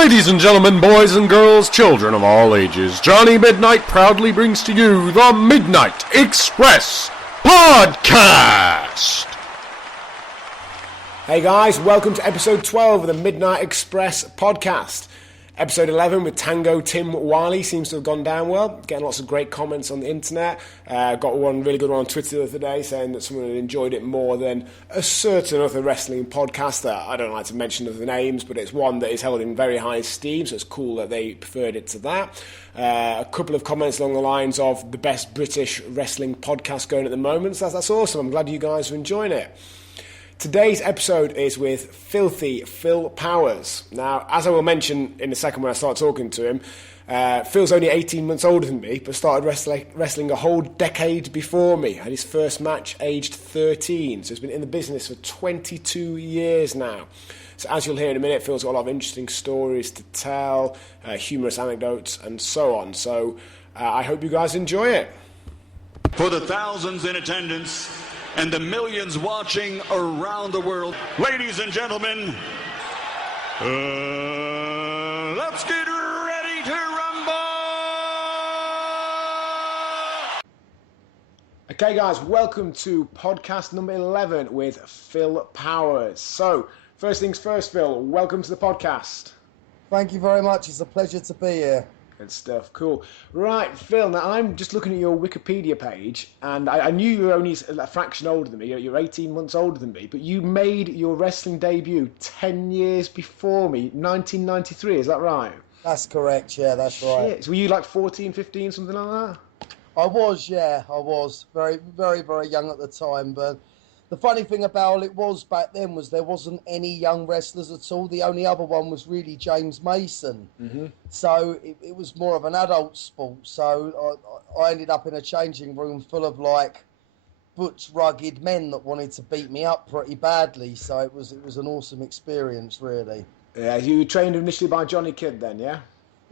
Ladies and gentlemen, boys and girls, children of all ages, Johnny Midnight proudly brings to you the Midnight Express Podcast! Hey guys, welcome to episode 12 of the Midnight Express Podcast. Episode 11 with Tango Tim Wiley seems to have gone down well. Getting lots of great comments on the internet. Got one really good one on Twitter the other day saying that someone had enjoyed it more than a certain other wrestling podcast that I don't like to mention other names, but it's one that is held in very high esteem, so it's cool that they preferred it to that. A couple of comments along the lines of the best British wrestling podcast going at the moment, so that's awesome. I'm glad you guys are enjoying it. Today's episode is with Filthy Phil Powers. Now, as I will mention in a second when I start talking to him, Phil's only 18 months older than me, but started wrestling a whole decade before me. Had his first match aged 13, so he's been in the business for 22 years now. So as you'll hear in a minute, Phil's got a lot of interesting stories to tell, humorous anecdotes, and so on. So I hope you guys enjoy it. For the thousands in attendance and the millions watching around the world, ladies and gentlemen, let's get ready to rumble! Okay guys, welcome to podcast number 11 with Phil Powers. So, first things first, Phil, welcome to the podcast. Thank you very much, it's a pleasure to be here. Good stuff, cool. Right, Phil, now I'm just looking at your Wikipedia page, and I knew you were only a fraction older than me, you're 18 months older than me, but you made your wrestling debut 10 years before me, 1993, is that right? That's correct, yeah, that's right. So were you like 14, 15, something like that? I was very, very, very young at the time, but the funny thing about it was back then was there wasn't any young wrestlers at all. The only other one was really James Mason. Mm-hmm. So it was more of an adult sport. So I ended up in a changing room full of like butch, rugged men that wanted to beat me up pretty badly. So it was an awesome experience, really. Yeah, you were trained initially by Johnny Kidd then, yeah?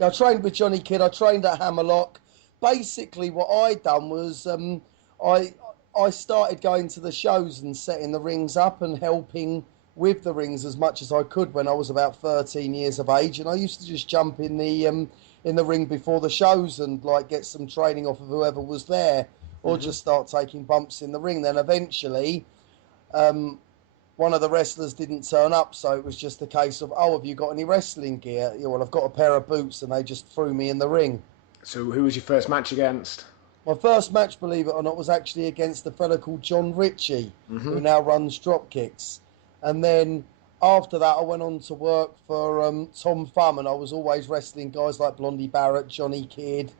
Yeah, I trained with Johnny Kidd. I trained at Hammerlock. Basically, what I done was I started going to the shows and setting the rings up and helping with the rings as much as I could when I was about 13 years of age. And I used to just jump in the ring before the shows and like get some training off of whoever was there, or just start taking bumps in the ring. Then eventually, one of the wrestlers didn't turn up, so it was just a case of, oh, have you got any wrestling gear? Yeah, well, I've got a pair of boots, and they just threw me in the ring. So who was your first match against? My first match, believe it or not, was actually against a fella called John Ritchie, who now runs Dropkicks. And then after that, I went on to work for Tom Thumb, and I was always wrestling guys like Blondie Barrett, Johnny Kidd,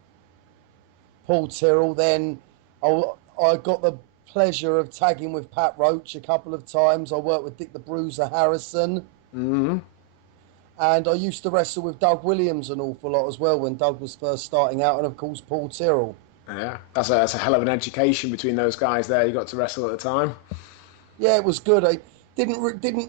Paul Tyrrell. Then I got the pleasure of tagging with Pat Roach a couple of times. I worked with Dick the Bruiser Harrison. Mm-hmm. And I used to wrestle with Doug Williams an awful lot as well when Doug was first starting out, and of course Paul Tyrrell. Yeah, that's a hell of an education between those guys there. You got to wrestle at the time. Yeah, it was good. I didn't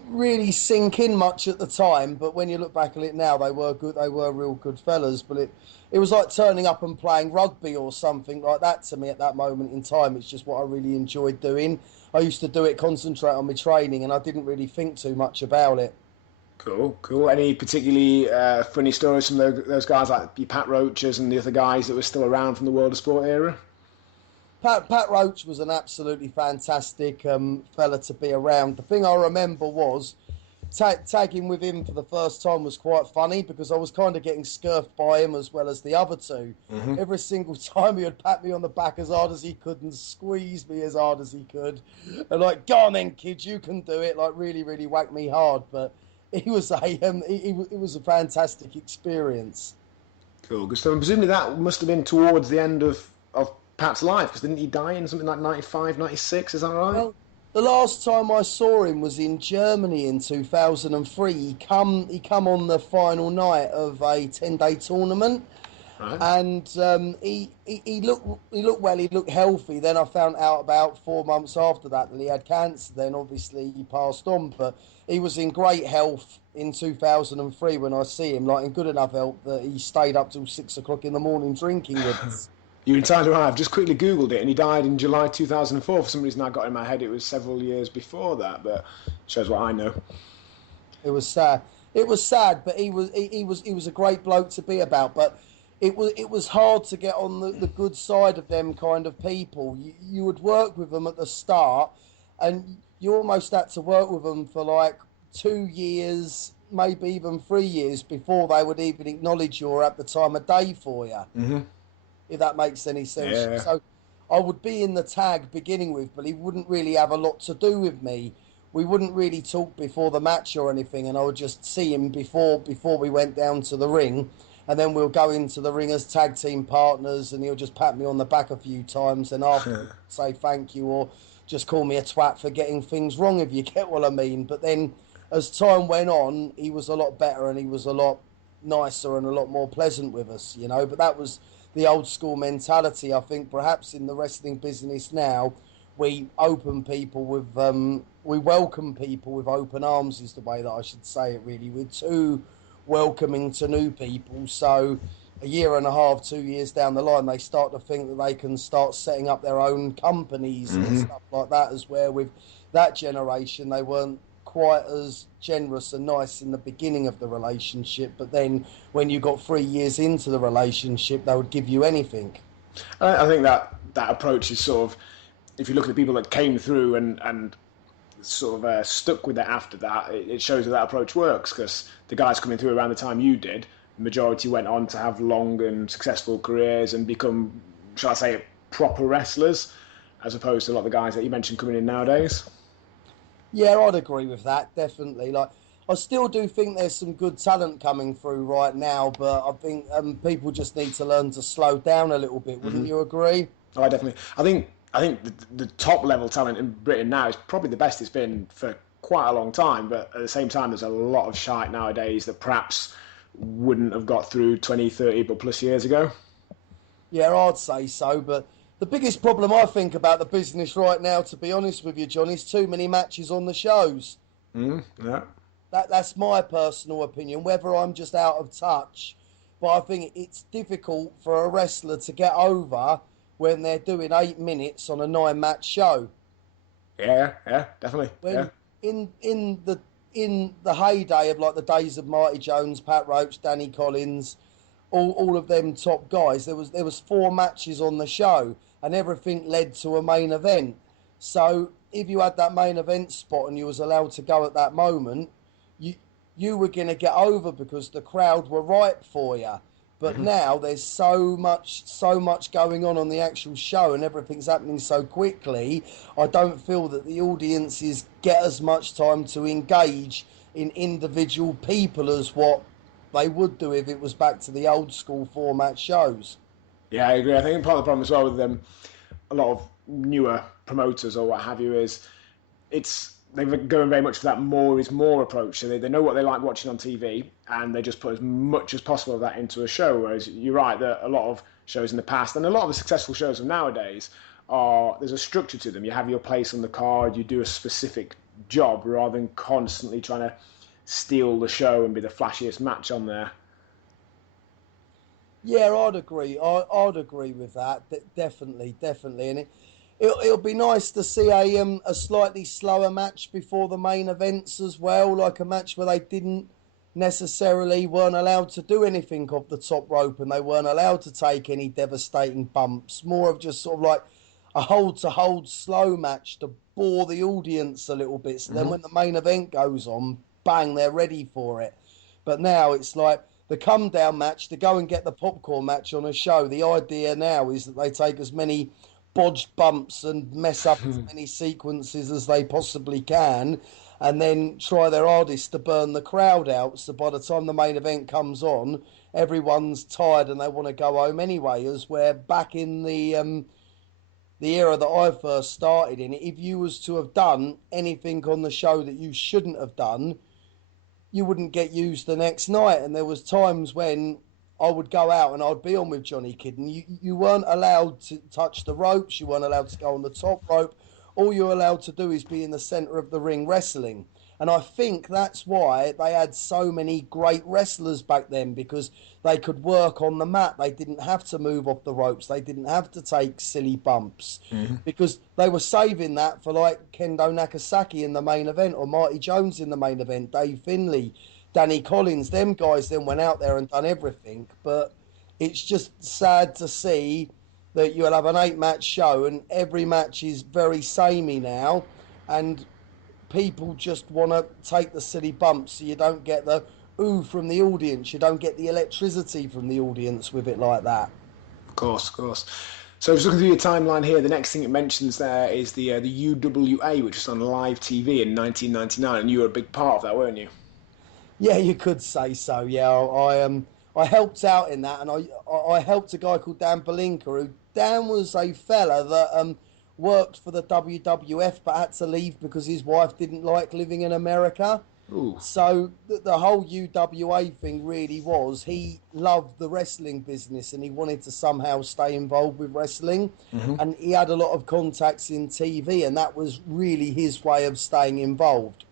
really sink in much at the time, but when you look back at it now, they were good. They were real good fellas. But it was like turning up and playing rugby or something like that to me at that moment in time. It's just what I really enjoyed doing. I used to do it, concentrate on my training, and I didn't really think too much about it. Cool. Any particularly funny stories from those guys like your Pat Roaches and the other guys that were still around from the World of Sport era? Pat Roach was an absolutely fantastic fella to be around. The thing I remember was tagging with him for the first time was quite funny because I was kind of getting scurfed by him as well as the other two. Mm-hmm. Every single time he would pat me on the back as hard as he could and squeeze me as hard as he could. And like, go on then, kid, you can do it. Like really, really whack me hard. But it was a fantastic experience. Cool. So presumably that must have been towards the end of Pat's life, because didn't he die in something like 95, 96, is that right? Well, the last time I saw him was in Germany in 2003. He come on the final night of a 10-day tournament. Right. And he looked well, he looked healthy. Then I found out about 4 months after that he had cancer. Then obviously he passed on, but he was in great health in 2003 when I see him, like in good enough health that he stayed up till 6 o'clock in the morning drinking with us. You're entirely right. I've just quickly Googled it, and he died in July 2004. For some reason I got in my head it was several years before that, but shows what I know. It was sad. It was sad, but he was a great bloke to be about. But it was hard to get on the good side of them kind of people. You would work with them at the start, and you almost had to work with them for like 2 years, maybe even 3 years before they would even acknowledge you're at the time of day for you. Mm-hmm. If that makes any sense. Yeah. So I would be in the tag beginning with, but he wouldn't really have a lot to do with me. We wouldn't really talk before the match or anything, and I would just see him before we went down to the ring, and then we'll go into the ring as tag team partners, and he'll just pat me on the back a few times, and after say thank you, or just call me a twat for getting things wrong, if you get what I mean. But then as time went on, he was a lot better, and he was a lot nicer and a lot more pleasant with us, you know. But that was the old school mentality. I think perhaps in the wrestling business now, we open people with, we welcome people with open arms, is the way that I should say it, really. We're too welcoming to new people. So a year and a half, 2 years down the line, they start to think that they can start setting up their own companies and stuff like that, as where with that generation, they weren't quite as generous and nice in the beginning of the relationship. But then when you got 3 years into the relationship, they would give you anything. I think that approach is sort of, if you look at the people that came through and sort of stuck with it after that, it shows that approach works, because the guys coming through around the time you did, the majority went on to have long and successful careers and become, shall I say, proper wrestlers, as opposed to a lot of the guys that you mentioned coming in nowadays. Yeah, I'd agree with that, definitely. Like, I still do think there's some good talent coming through right now, but I think people just need to learn to slow down a little bit. Wouldn't you agree? Oh, definitely. I think the top level talent in Britain now is probably the best it's been for quite a long time, but at the same time there's a lot of shite nowadays that perhaps wouldn't have got through 20, 30 but plus years ago. Yeah, I'd say so, but the biggest problem I think about the business right now, to be honest with you, John, is too many matches on the shows. Yeah. That's my personal opinion, whether I'm just out of touch, but I think it's difficult for a wrestler to get over when they're doing 8 minutes on a 9-match show. Yeah, definitely. When in the heyday of like the days of Marty Jones, Pat Roach, Danny Collins, all of them top guys, there was 4 matches on the show, and everything led to a main event. So if you had that main event spot and you was allowed to go at that moment, you were going to get over because the crowd were ripe for you. But now there's so much going on the actual show, and everything's happening so quickly. I don't feel that the audiences get as much time to engage in individual people as what they would do if it was back to the old school format shows. Yeah, I agree. I think part of the problem as well with a lot of newer promoters or what have you is they're going very much for that more is more approach. So they know what they like watching on TV, and they just put as much as possible of that into a show. Whereas you're right that a lot of shows in the past, and a lot of the successful shows of nowadays, there's a structure to them. You have your place on the card, you do a specific job, rather than constantly trying to steal the show and be the flashiest match on there. Yeah, I'd agree. I'd agree with that. Definitely. And it'll be nice to see a slightly slower match before the main events as well, like a match where they weren't allowed to do anything off the top rope, and they weren't allowed to take any devastating bumps. More of just sort of like a hold slow match to bore the audience a little bit. So then when the main event goes on, bang, they're ready for it. But now it's like the come down match, to go and get the popcorn match on a show. The idea now is that they take as many bodged bumps and mess up as many sequences as they possibly can, and then try their hardest to burn the crowd out. So by the time the main event comes on, everyone's tired and they want to go home anyway. As where back in the era that I first started in, if you was to have done anything on the show that you shouldn't have done, you wouldn't get used the next night. And there was times when I would go out and I'd be on with Johnny Kidd, and you weren't allowed to touch the ropes, you weren't allowed to go on the top rope. All you're allowed to do is be in the centre of the ring wrestling. And I think that's why they had so many great wrestlers back then, because they could work on the mat. They didn't have to move off the ropes. They didn't have to take silly bumps, because they were saving that for like Kendo Nagasaki in the main event, or Marty Jones in the main event, Dave Finlay. Danny Collins, them guys then went out there and done everything. But it's just sad to see that you'll have an 8-match show and every match is very samey now, and people just want to take the silly bumps, so you don't get the ooh from the audience, you don't get the electricity from the audience with it like that. Of course, of course. So just looking through your timeline here, the next thing it mentions there is the UWA, which was on live TV in 1999, and you were a big part of that, weren't you? Yeah, you could say so. Yeah, I helped out in that, and I helped a guy called Dan Belinka, who Dan was a fella that worked for the WWF but had to leave because his wife didn't like living in America. Ooh. So the whole UWA thing really was, he loved the wrestling business and he wanted to somehow stay involved with wrestling. And he had a lot of contacts in TV, and that was really his way of staying involved.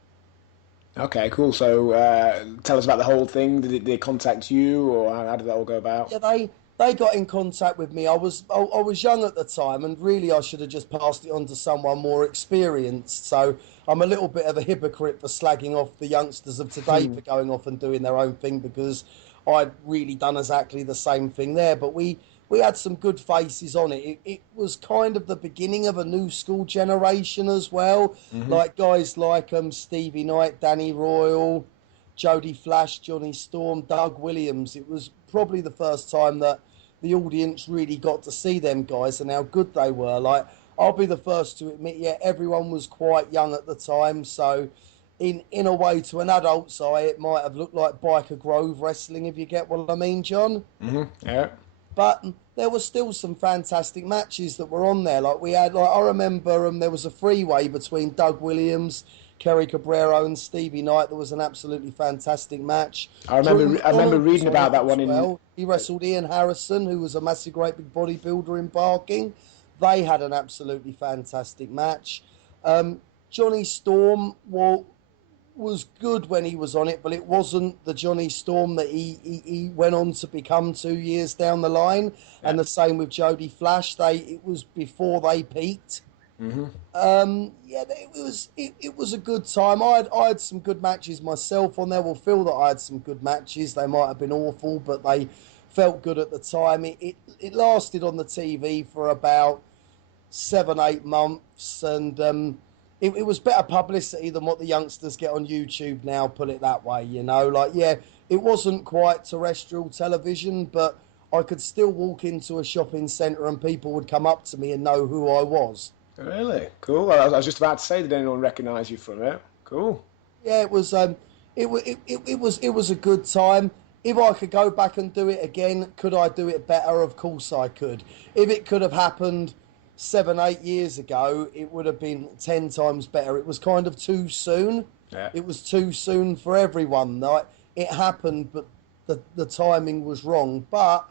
Okay, cool. So tell us about the whole thing. Did they contact you, or how did that all go about? Yeah, they got in contact with me. I was young at the time, and really I should have just passed it on to someone more experienced. So I'm a little bit of a hypocrite for slagging off the youngsters of today for going off and doing their own thing, because I'd really done exactly the same thing there. But we had some good faces on it. It was kind of the beginning of a new school generation as well. Like guys like Stevie Knight, Danny Royal, Jody Flash, Johnny Storm, Doug Williams. It was probably the first time that the audience really got to see them guys and how good they were. Like, I'll be the first to admit, yeah, everyone was quite young at the time, so in a way, to an adult's eye, it might have looked like Biker Grove wrestling, if you get what I mean, John. Yeah. But there were still some fantastic matches that were on there. Like, we had, like, I remember there was a freeway between Doug Williams, Kerry Cabrera and Stevie Knight. There was an absolutely fantastic match. I remember reading about that one in... He wrestled Ian Harrison, who was a massive, great big bodybuilder in Barking. They had an absolutely fantastic match. Johnny Storm was good when he was on it, but it wasn't the Johnny Storm that he went on to become 2 years down the line. Yeah. And the same with Jody Flash. It was before they peaked. It was a good time. I had some good matches myself on there. Will feel that I had some good matches. They might have been awful, but they felt good at the time. It lasted on the TV for about 7-8 months, and it was better publicity than what the youngsters get on YouTube now, put it that way, you know. Like, yeah, it wasn't quite terrestrial television, but I could still walk into a shopping centre and people would come up to me and know who I was. Really? Cool. I was just about to say, did anyone recognise you from it? Cool. Yeah, it was a good time. If I could go back and do it again, could I do it better? Of course I could. If it could have happened 7-8 years ago, it would have been 10 times better. It was kind of too soon. Yeah. It was too soon for everyone. Like, it happened, but the timing was wrong. But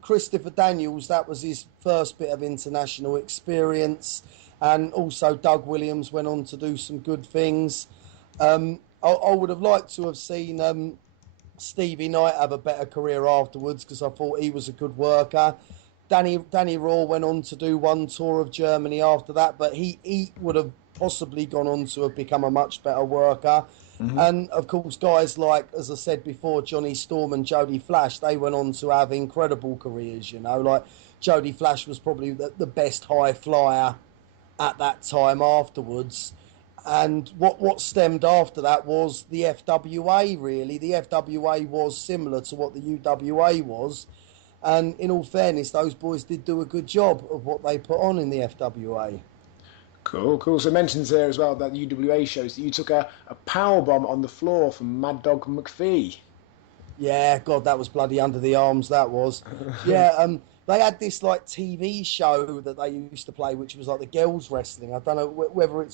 Christopher Daniels, that was his first bit of international experience, and also Doug Williams went on to do some good things. I would have liked to have seen Stevie Knight have a better career afterwards, because I thought he was a good worker. Danny Raw went on to do one tour of Germany after that, but he would have possibly gone on to have become a much better worker. And, of course, guys like, as I said before, Johnny Storm and Jody Flash, they went on to have incredible careers, you know. Like, Jody Flash was probably the best high flyer at that time afterwards. And what stemmed after that was the FWA, really. The FWA was similar to what the UWA was. And in all fairness, those boys did do a good job of what they put on in the FWA. Cool. So it mentions there as well that UWA shows that you took a powerbomb on the floor from Mad Dog McPhee. Yeah, God, that was bloody under the arms, that was. Yeah, they had this, like, TV show that they used to play, which was like the girls wrestling. I don't know whether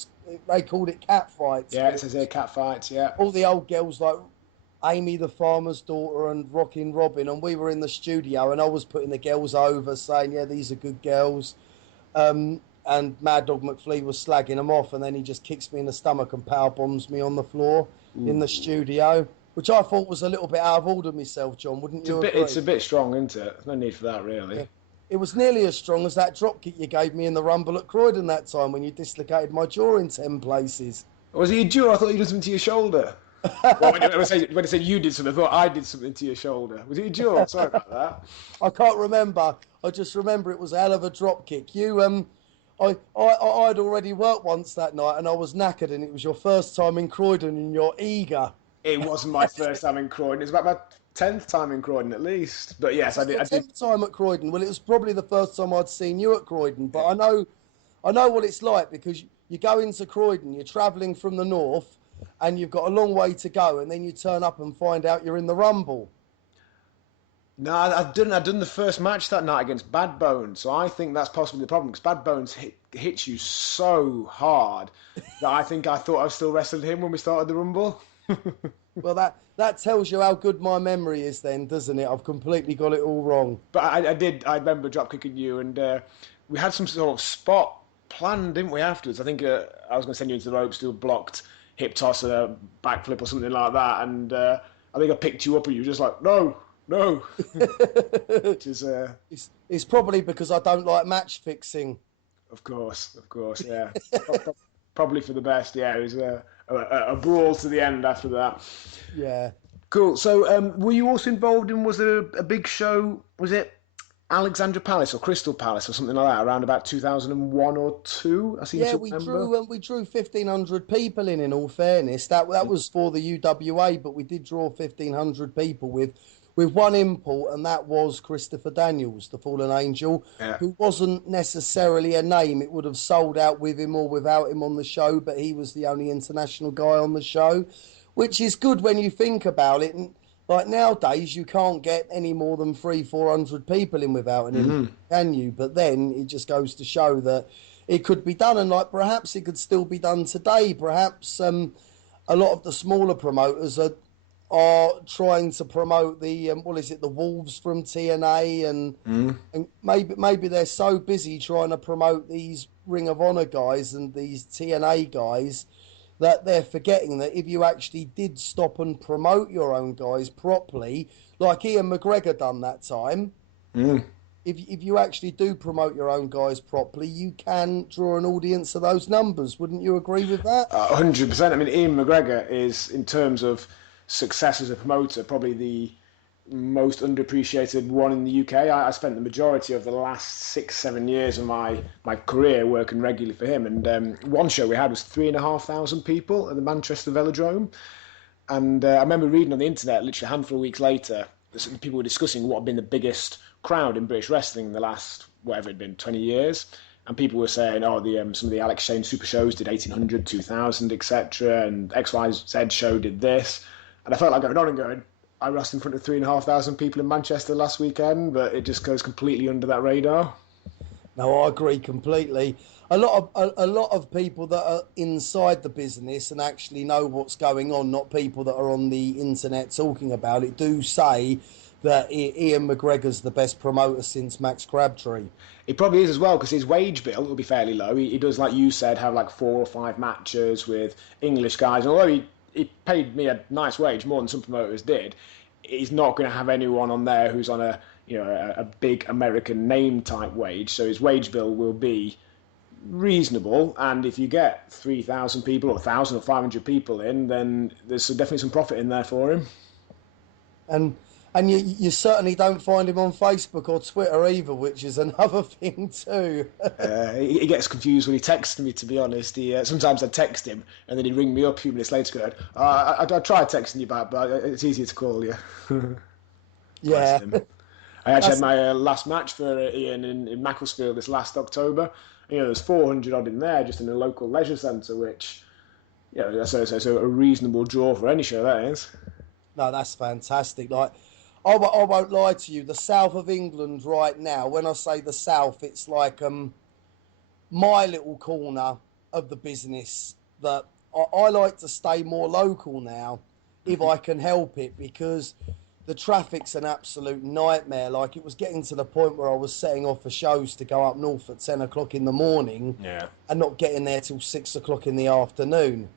they called it Cat Fights. Yeah, it says here Cat Fights, yeah. All the old girls, like Amy the Farmer's Daughter and Rockin' Robin, and we were in the studio, and I was putting the girls over, saying, yeah, these are good girls. And Mad Dog McFlea was slagging them off, and then he just kicks me in the stomach and power bombs me on the floor in the studio, which I thought was a little bit out of order myself, John. Wouldn't you agree? It's a bit strong, isn't it? There's no need for that, really. Yeah. It was nearly as strong as that drop kick you gave me in the Rumble at Croydon that time when you dislocated my jaw in 10 places. Was it your jaw? I thought you did something to your shoulder. Well, when I said you did something, I thought I did something to your shoulder. Was it your jaw? Sorry about that. I can't remember. I just remember it was a hell of a drop kick. I'd already worked once that night, and I was knackered, and it was your first time in Croydon, and you're eager. It wasn't my first time in Croydon. It was about my 10th time in Croydon at least. But yes, I did. 10th time at Croydon. Well, it was probably the first time I'd seen you at Croydon, but I know what it's like, because you go into Croydon, you're travelling from the north, and you've got a long way to go, and then you turn up and find out you're in the Rumble. No, I'd done the first match that night against Bad Bones, so I think that's possibly the problem, because Bad Bones hits you so hard that I thought I was still wrestling him when we started the Rumble. Well, that tells you how good my memory is then, doesn't it? I've completely got it all wrong. But I remember drop kicking you, and we had some sort of spot planned, didn't we, afterwards? I think I was going to send you into the ropes, do a blocked hip toss and a backflip or something like that, and I think I picked you up and you were just like, no. Which is It's probably because I don't like match fixing. Of course, yeah. Probably for the best, yeah. It was a brawl to the end after that. Yeah. Cool. So, were you also involved in, was there a big show, was it Alexandra Palace or Crystal Palace or something like that, around about 2001 or 2? I seem to remember. we drew 1,500 people in all fairness. That was for the UWA, but we did draw 1,500 people with one import, and that was Christopher Daniels, the Fallen Angel, who wasn't necessarily a name. It would have sold out with him or without him on the show, but he was the only international guy on the show, which is good when you think about it. And like nowadays, you can't get any more than 300-400 people in without him, can you? But then it just goes to show that it could be done, and like perhaps it could still be done today. Perhaps a lot of the smaller promoters are trying to promote the the Wolves from TNA, and maybe they're so busy trying to promote these Ring of Honor guys and these TNA guys that they're forgetting that if you actually did stop and promote your own guys properly, like Ian McGregor done that time, if you actually do promote your own guys properly, you can draw an audience of those numbers. Wouldn't you agree with that? 100%. I mean, Ian McGregor is, in terms of success as a promoter, probably the most underappreciated one in the UK. I spent the majority of the last 6-7 years of my career working regularly for him, and one show we had was 3,500 people at the Manchester Velodrome, and I remember reading on the internet literally a handful of weeks later that people were discussing what had been the biggest crowd in British wrestling in the last, whatever it had been, 20 years. And people were saying, some of the Alex Shane Super shows did 1,800, 2,000, etc. And XYZ show did this. And I felt like going on and going, I wrestled in front of 3,500 people in Manchester last weekend, but it just goes completely under that radar. No, I agree completely. A lot of people that are inside the business and actually know what's going on, not people that are on the internet talking about it, do say that Ian McGregor's the best promoter since Max Crabtree. It probably is as well, because his wage bill will be fairly low. He does, like you said, have like 4 or 5 matches with English guys. And although he paid me a nice wage, more than some promoters did, he's not going to have anyone on there who's on a big American name type wage. So his wage bill will be reasonable, and if you get 3,000 people or 1,000 or 500 people in, then there's definitely some profit in there for him. And you certainly don't find him on Facebook or Twitter either, which is another thing too. He gets confused when he texts me, to be honest. Sometimes I text him and then he'd ring me up a few minutes later going, I tried texting you back, but it's easier to call you. Yeah. I actually had my last match for Ian in Macclesfield this last October. There's 400 odd in there just in a local leisure centre, which, so a reasonable draw for any show, that is. No, that's fantastic. Like, I won't lie to you, the south of England right now, when I say the south, it's like my little corner of the business that I like to stay more local now, if I can help it, because the traffic's an absolute nightmare. Like, it was getting to the point where I was setting off for shows to go up north at 10 o'clock in the morning and not getting there till 6 o'clock in the afternoon.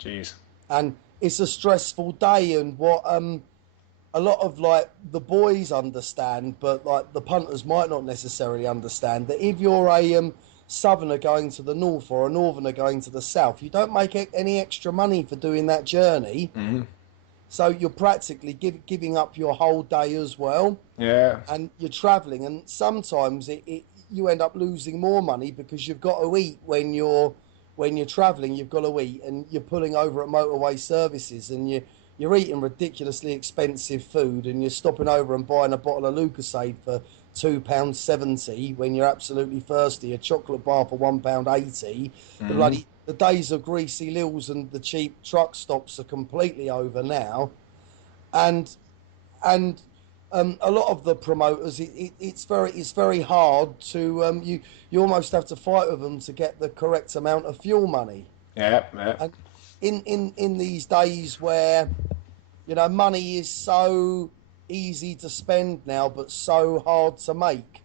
Jeez. And it's a stressful day, and what a lot of like the boys understand, but like the punters might not necessarily understand, that if you're a southerner going to the north or a northerner going to the south. You don't make any extra money for doing that journey. Mm-hmm. So you're practically giving up your whole day as well. Yeah. And you're travelling, and sometimes you end up losing more money because you've got to eat when you're travelling. You've got to eat, and you're pulling over at motorway services, and you're eating ridiculously expensive food, and you're stopping over and buying a bottle of Lucasade for £2.70 when you're absolutely thirsty, a chocolate bar for £1.80. The days of greasy lils and the cheap truck stops are completely over now, and a lot of the promoters, it's very hard to you almost have to fight with them to get the correct amount of fuel money. Yeah. And in these days where money is so easy to spend now but so hard to make,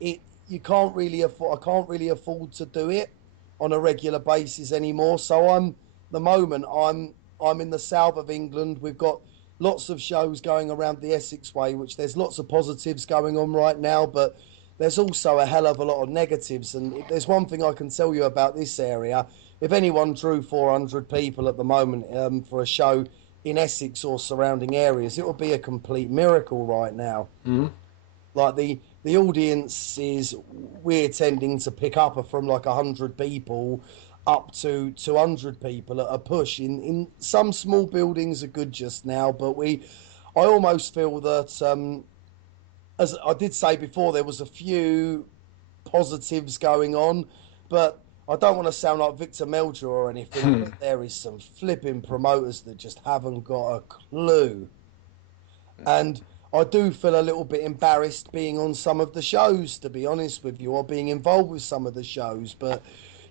I can't really afford to do it on a regular basis anymore. So I'm in the south of England. We've got lots of shows going around the Essex way, which there's lots of positives going on right now, but there's also a hell of a lot of negatives. And if there's one thing I can tell you about this area, if anyone drew 400 people at the moment for a show in Essex or surrounding areas, it would be a complete miracle right now. Mm-hmm. Like the audiences we're tending to pick up are from like 100 people up to 200 people at a push. In some small buildings are good just now, but I almost feel that, as I did say before, there was a few positives going on, but I don't want to sound like Victor Meldrew or anything, but there is some flipping promoters that just haven't got a clue. And I do feel a little bit embarrassed being on some of the shows, to be honest with you, or being involved with some of the shows. But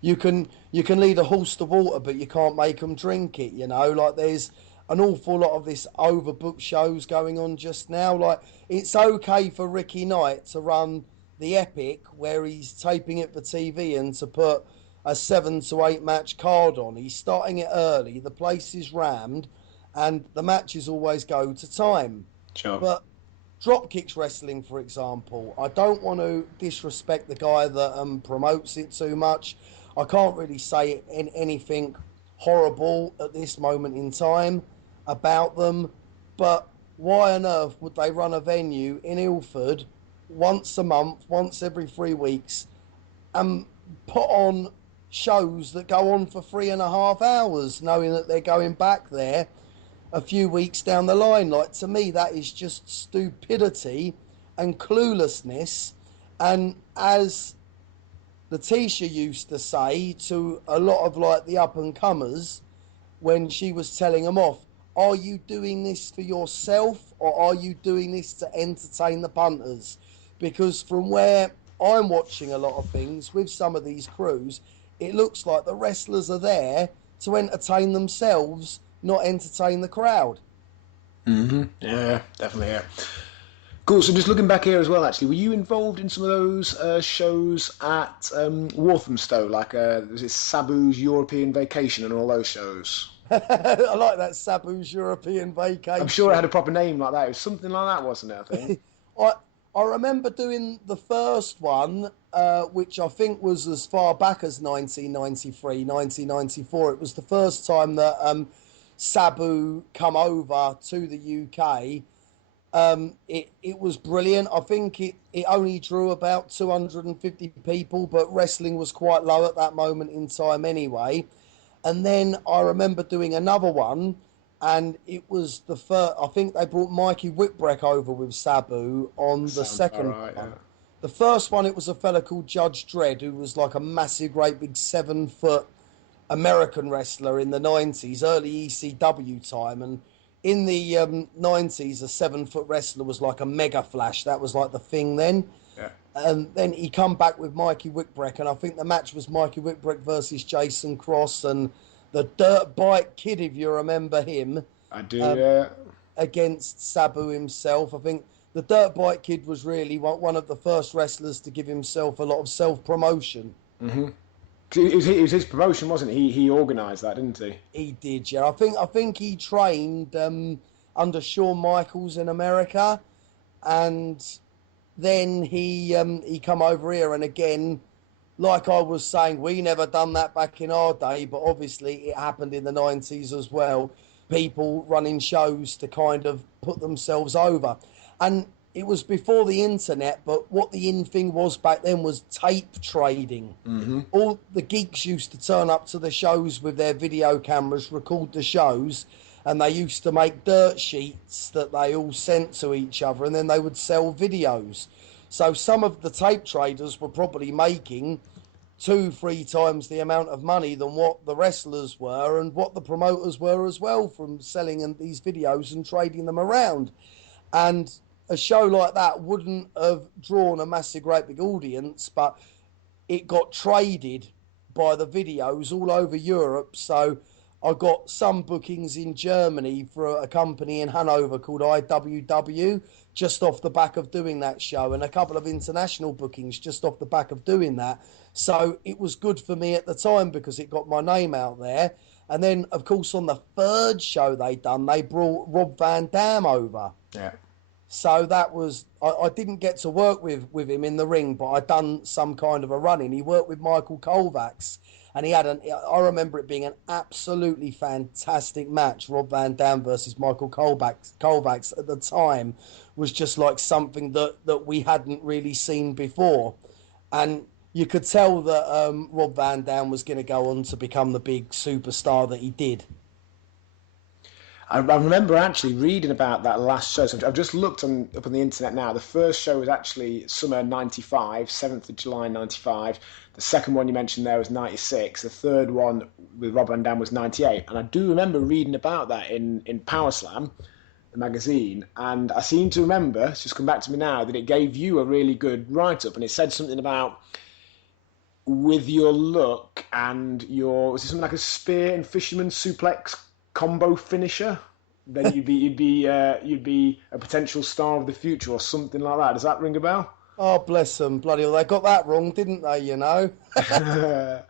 you can lead a horse to water, but you can't make them drink it, Like, there's an awful lot of this overbooked shows going on just now. Like, it's okay for Ricky Knight to run the Epic, where he's taping it for TV, and to put a 7 to 8 match card on. He's starting it early, the place is rammed, and the matches always go to time. Sure. But Dropkicks Wrestling, for example, I don't want to disrespect the guy that promotes it too much. I can't really say anything horrible at this moment in time about them, but why on earth would they run a venue in Ilford once a month, once every 3 weeks, and put on shows that go on for 3.5 hours, knowing that they're going back there a few weeks down the line? Like, to me, that is just stupidity and cluelessness. And as Letitia used to say to a lot of like the up and comers when she was telling them off, are you doing this for yourself or are you doing this to entertain the punters? Because from where I'm watching a lot of things with some of these crews, it looks like the wrestlers are there to entertain themselves, not entertain the crowd. Mm-hmm. Yeah, definitely, yeah. Cool, so just looking back here as well, actually, were you involved in some of those shows at Walthamstow, like was it Sabu's European Vacation and all those shows? I like that, Sabu's European Vacation. I'm sure it had a proper name like that. It was something like that, wasn't it, I think? I remember doing the first one, which I think was as far back as 1993, 1994. It was the first time that Sabu come over to the UK. It was brilliant. I think it only drew about 250 people, but wrestling was quite low at that moment in time anyway. And then I remember doing another one, and it was the first. I think they brought Mikey Whipwreck over with Sabu on the second one. Yeah. The first one, it was a fella called Judge Dredd, who was like a massive, great big 7-foot American wrestler in the 90s, early ECW time. And in the 90s, a 7-foot wrestler was like a mega flash. That was like the thing then. Yeah. And then he come back with Mikey Whipwreck, and I think the match was Mikey Whipwreck versus Jason Cross and the Dirt Bike Kid, if you remember him. I do, yeah. Against Sabu himself. I think the Dirt Bike Kid was really one of the first wrestlers to give himself a lot of self-promotion. Mm-hmm. It was his promotion, wasn't it? He organised that, didn't he? He did, yeah. I think he trained under Shawn Michaels in America, and then he come over here, and again, like I was saying, we never done that back in our day, but obviously it happened in the 90s as well. People running shows to kind of put themselves over. And it was before the internet, but what the in thing was back then was tape trading. Mm-hmm. All the geeks used to turn up to the shows with their video cameras, record the shows, and they used to make dirt sheets that they all sent to each other, and then they would sell videos. So some of the tape traders were probably making 2-3 times the amount of money than what the wrestlers were and what the promoters were as well from selling these videos and trading them around. And a show like that wouldn't have drawn a massive great big audience, but it got traded by the videos all over Europe. So I got some bookings in Germany for a company in Hanover called IWW, just off the back of doing that show, and a couple of international bookings just off the back of doing that. So it was good for me at the time because it got my name out there. And then, of course, on the third show they done, they brought Rob Van Dam over. Yeah. So that was, I didn't get to work with him in the ring, but I done some kind of a run-in. He worked with Michael Kovacs, and I remember it being an absolutely fantastic match. Rob Van Dam versus Michael Kovacs at the time was just like something that we hadn't really seen before. And you could tell that Rob Van Dam was going to go on to become the big superstar that he did. I remember actually reading about that last show. So I've just looked up on the internet now. The first show was actually summer 95, 7th of July 95. The second one you mentioned there was 96. The third one with Rob Van Dam was 98. And I do remember reading about that in Power Slam, the magazine. And I seem to remember, it's just come back to me now, that it gave you a really good write-up. And it said something about, with your look and was it something like a spear and fisherman suplex combo finisher, then you'd be a potential star of the future or something like that. Does that ring a bell? Oh, bless them, bloody hell! They got that wrong, didn't they? You know. Well,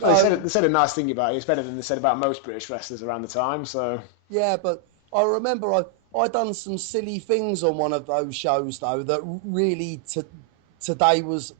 they said a nice thing about it. It's better than they said about most British wrestlers around the time. So yeah, but I remember I done some silly things on one of those shows though that really today was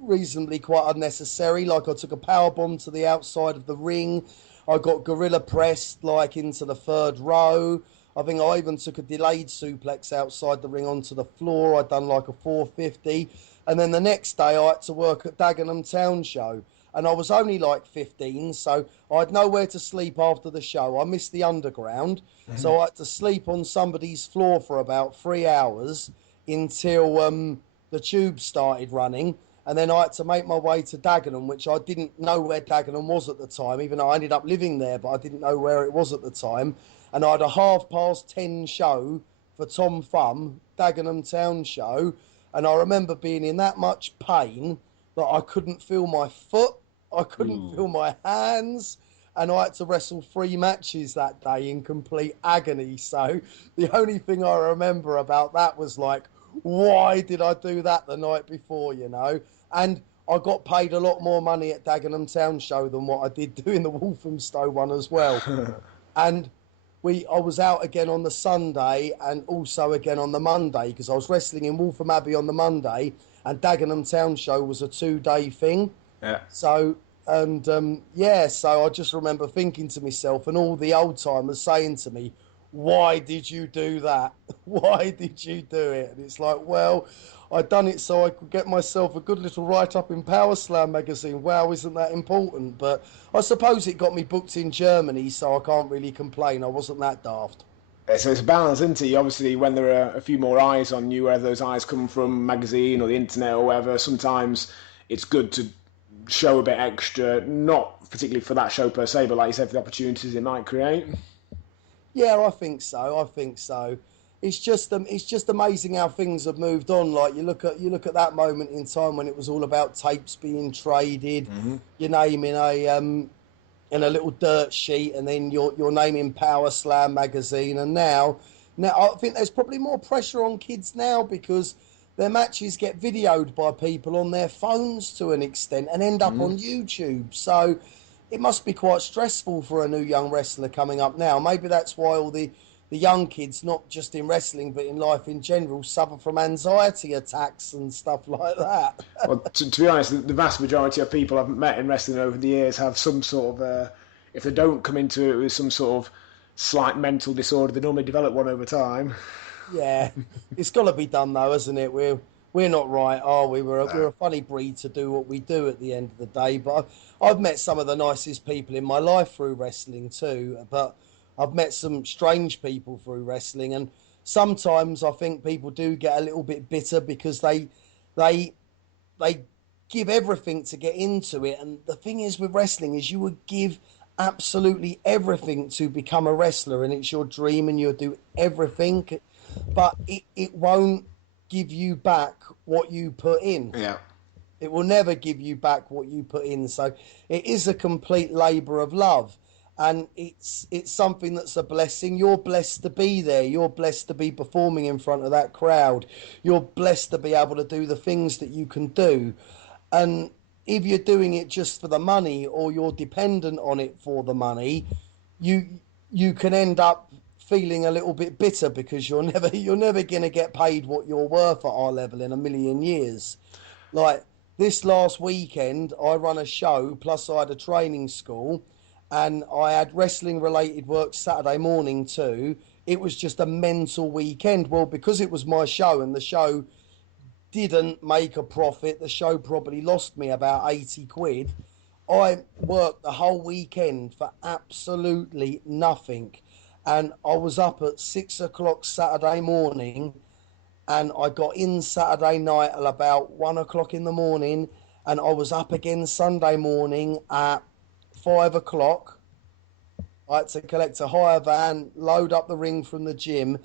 reasonably quite unnecessary. Like I took a power bomb to the outside of the ring. I got gorilla pressed like into the third row. I think I even took a delayed suplex outside the ring onto the floor. I'd done like a 450. And then the next day I had to work at Dagenham Town Show. And I was only like 15, so I had nowhere to sleep after the show. I missed the underground. Mm-hmm. So I had to sleep on somebody's floor for about 3 hours until the tube started running. And then I had to make my way to Dagenham, which I didn't know where Dagenham was at the time, even though I ended up living there, but I didn't know where it was at the time. And I had a 10:30 show for Tom Thumb, Dagenham Town Show. And I remember being in that much pain that I couldn't feel my foot, I couldn't feel my hands. And I had to wrestle 3 matches that day in complete agony. So the only thing I remember about that was like, why did I do that the night before, you know? And I got paid a lot more money at Dagenham Town Show than what I did doing the Walthamstow one as well. And I was out again on the Sunday and also again on the Monday because I was wrestling in Waltham Abbey on the Monday and Dagenham Town Show was a 2-day thing. Yeah. So, so I just remember thinking to myself and all the old timers saying to me, why did you do that? Why did you do it? And it's like, well, I'd done it so I could get myself a good little write-up in Power Slam magazine. Wow, isn't that important? But I suppose it got me booked in Germany, so I can't really complain. I wasn't that daft. So it's a balance, isn't it? Obviously, when there are a few more eyes on you, whether those eyes come from magazine or the internet or whatever, sometimes it's good to show a bit extra, not particularly for that show per se, but like you said, for the opportunities it might create. Yeah, I think so. It's just amazing how things have moved on. Like you look at that moment in time when it was all about tapes being traded, your name in a little dirt sheet, and then your name in Power Slam magazine. And now I think there's probably more pressure on kids now because their matches get videoed by people on their phones to an extent and end up on YouTube. So it must be quite stressful for a new young wrestler coming up now. Maybe that's why all the the young kids, not just in wrestling but in life in general, suffer from anxiety attacks and stuff like that. Well, to be honest, the vast majority of people I've met in wrestling over the years have some sort of, if they don't come into it with some sort of slight mental disorder, they normally develop one over time. Yeah, it's got to be done though, hasn't it? We're not right, are we? We're a funny breed to do what we do at the end of the day. But I've met some of the nicest people in my life through wrestling too. But I've met some strange people through wrestling, and sometimes I think people do get a little bit bitter because they give everything to get into it. And the thing is with wrestling is you would give absolutely everything to become a wrestler, and it's your dream, and you'll do everything, but it won't give you back what you put in. Yeah. It will never give you back what you put in. So it is a complete labour of love, and it's something that's a blessing. You're blessed to be there. You're blessed to be performing in front of that crowd. You're blessed to be able to do the things that you can do. And if you're doing it just for the money, or you're dependent on it for the money, you can end up feeling a little bit bitter because you're never going to get paid what you're worth at our level in a million years. Like this last weekend, I run a show, plus I had a training school, and I had wrestling related work Saturday morning too. It was just a mental weekend. Well, because it was my show and the show didn't make a profit, the show probably lost me about 80 quid. I worked the whole weekend for absolutely nothing. And I was up at 6 o'clock Saturday morning, and I got in Saturday night at about 1 o'clock in the morning, and I was up again Sunday morning at 5 o'clock. I had to collect a hire van, load up the ring from the gym,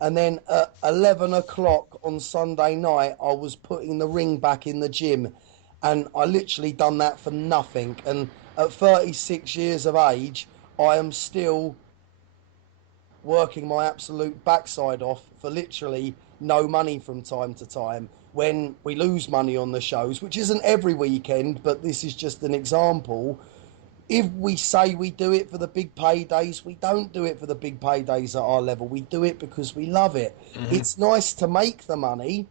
and then at 11 o'clock on Sunday night, I was putting the ring back in the gym. And I literally done that for nothing. And at 36 years of age, I am still working my absolute backside off for literally no money from time to time. When we lose money on the shows, which isn't every weekend, but this is just an example. If we say we do it for the big paydays, we don't do it for the big paydays at our level. We do it because we love it. Mm-hmm. It's nice to make the money,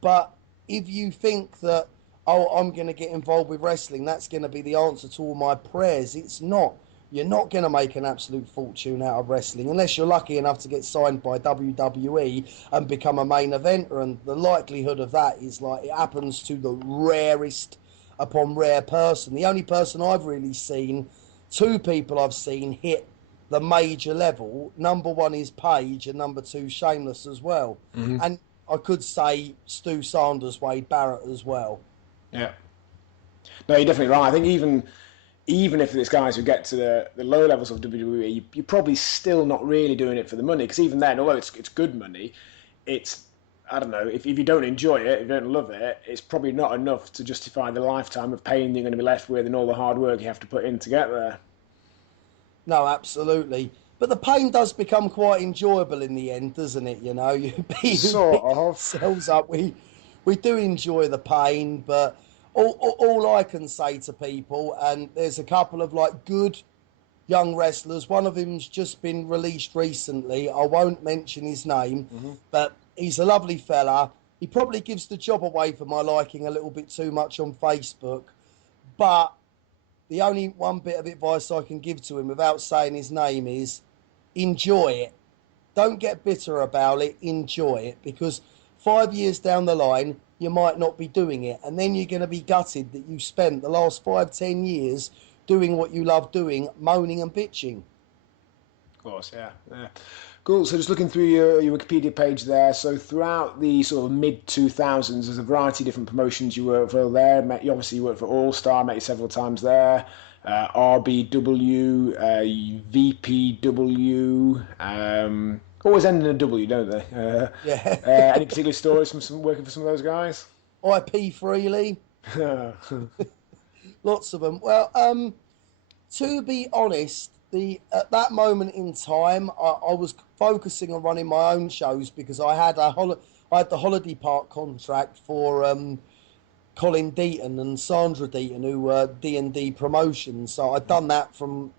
but if you think that, oh, I'm going to get involved with wrestling, that's going to be the answer to all my prayers, it's not. You're not going to make an absolute fortune out of wrestling unless you're lucky enough to get signed by WWE and become a main eventer. And the likelihood of that is like, it happens to the rarest upon rare person. The only person I've really seen, two people I've seen hit the major level. Number one is Paige, and number two, Shameless as well. Mm-hmm. And I could say Stu Sanders, Wade Barrett as well. Yeah. No, you're definitely right. I think even if there's guys who get to the low levels of WWE, you're probably still not really doing it for the money. Because even then, although it's good money, it's, I don't know, if you don't enjoy it, if you don't love it, it's probably not enough to justify the lifetime of pain you're going to be left with and all the hard work you have to put in to get there. No, absolutely. But the pain does become quite enjoyable in the end, doesn't it? You know, you beat yourselves up. We do enjoy the pain, but all I can say to people, and there's a couple of like good young wrestlers. One of them's just been released recently. I won't mention his name, but he's a lovely fella. He probably gives the job away for my liking a little bit too much on Facebook. But the only one bit of advice I can give to him without saying his name is enjoy it. Don't get bitter about it. Enjoy it, because 5 years down the line, you might not be doing it. And then you're going to be gutted that you spent the last 5-10 years doing what you love doing, moaning and bitching. Of course, yeah. Cool. So just looking through your Wikipedia page there. So throughout the sort of mid-2000s, there's a variety of different promotions you worked for there. You worked for All Star, met you several times there. RBW, VPW, always end in a W, don't they? Yeah. Any particular stories from working for some of those guys? IP Freely. Lots of them. Well, to be honest, at that moment in time, I was focusing on running my own shows because I had the Holiday Park contract for Colin Deaton and Sandra Deaton, who were D&D Promotions. So I'd done that from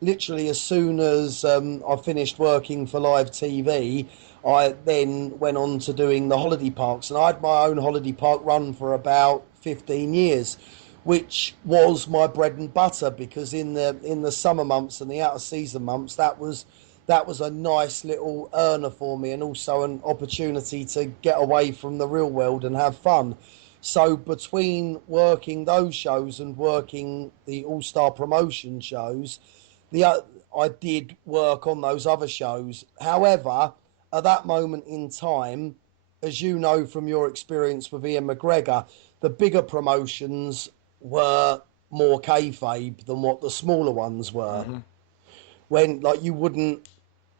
literally as soon as I finished working for Live TV, I then went on to doing the holiday parks, and I had my own holiday park run for about 15 years, which was my bread and butter, because in the summer months and the out of season months, that was a nice little earner for me, and also an opportunity to get away from the real world and have fun. So between working those shows and working the All-Star promotion shows, I did work on those other shows. However, at that moment in time, as you know from your experience with Ian McGregor, the bigger promotions were more kayfabe than what the smaller ones were. Mm-hmm. When, like, you wouldn't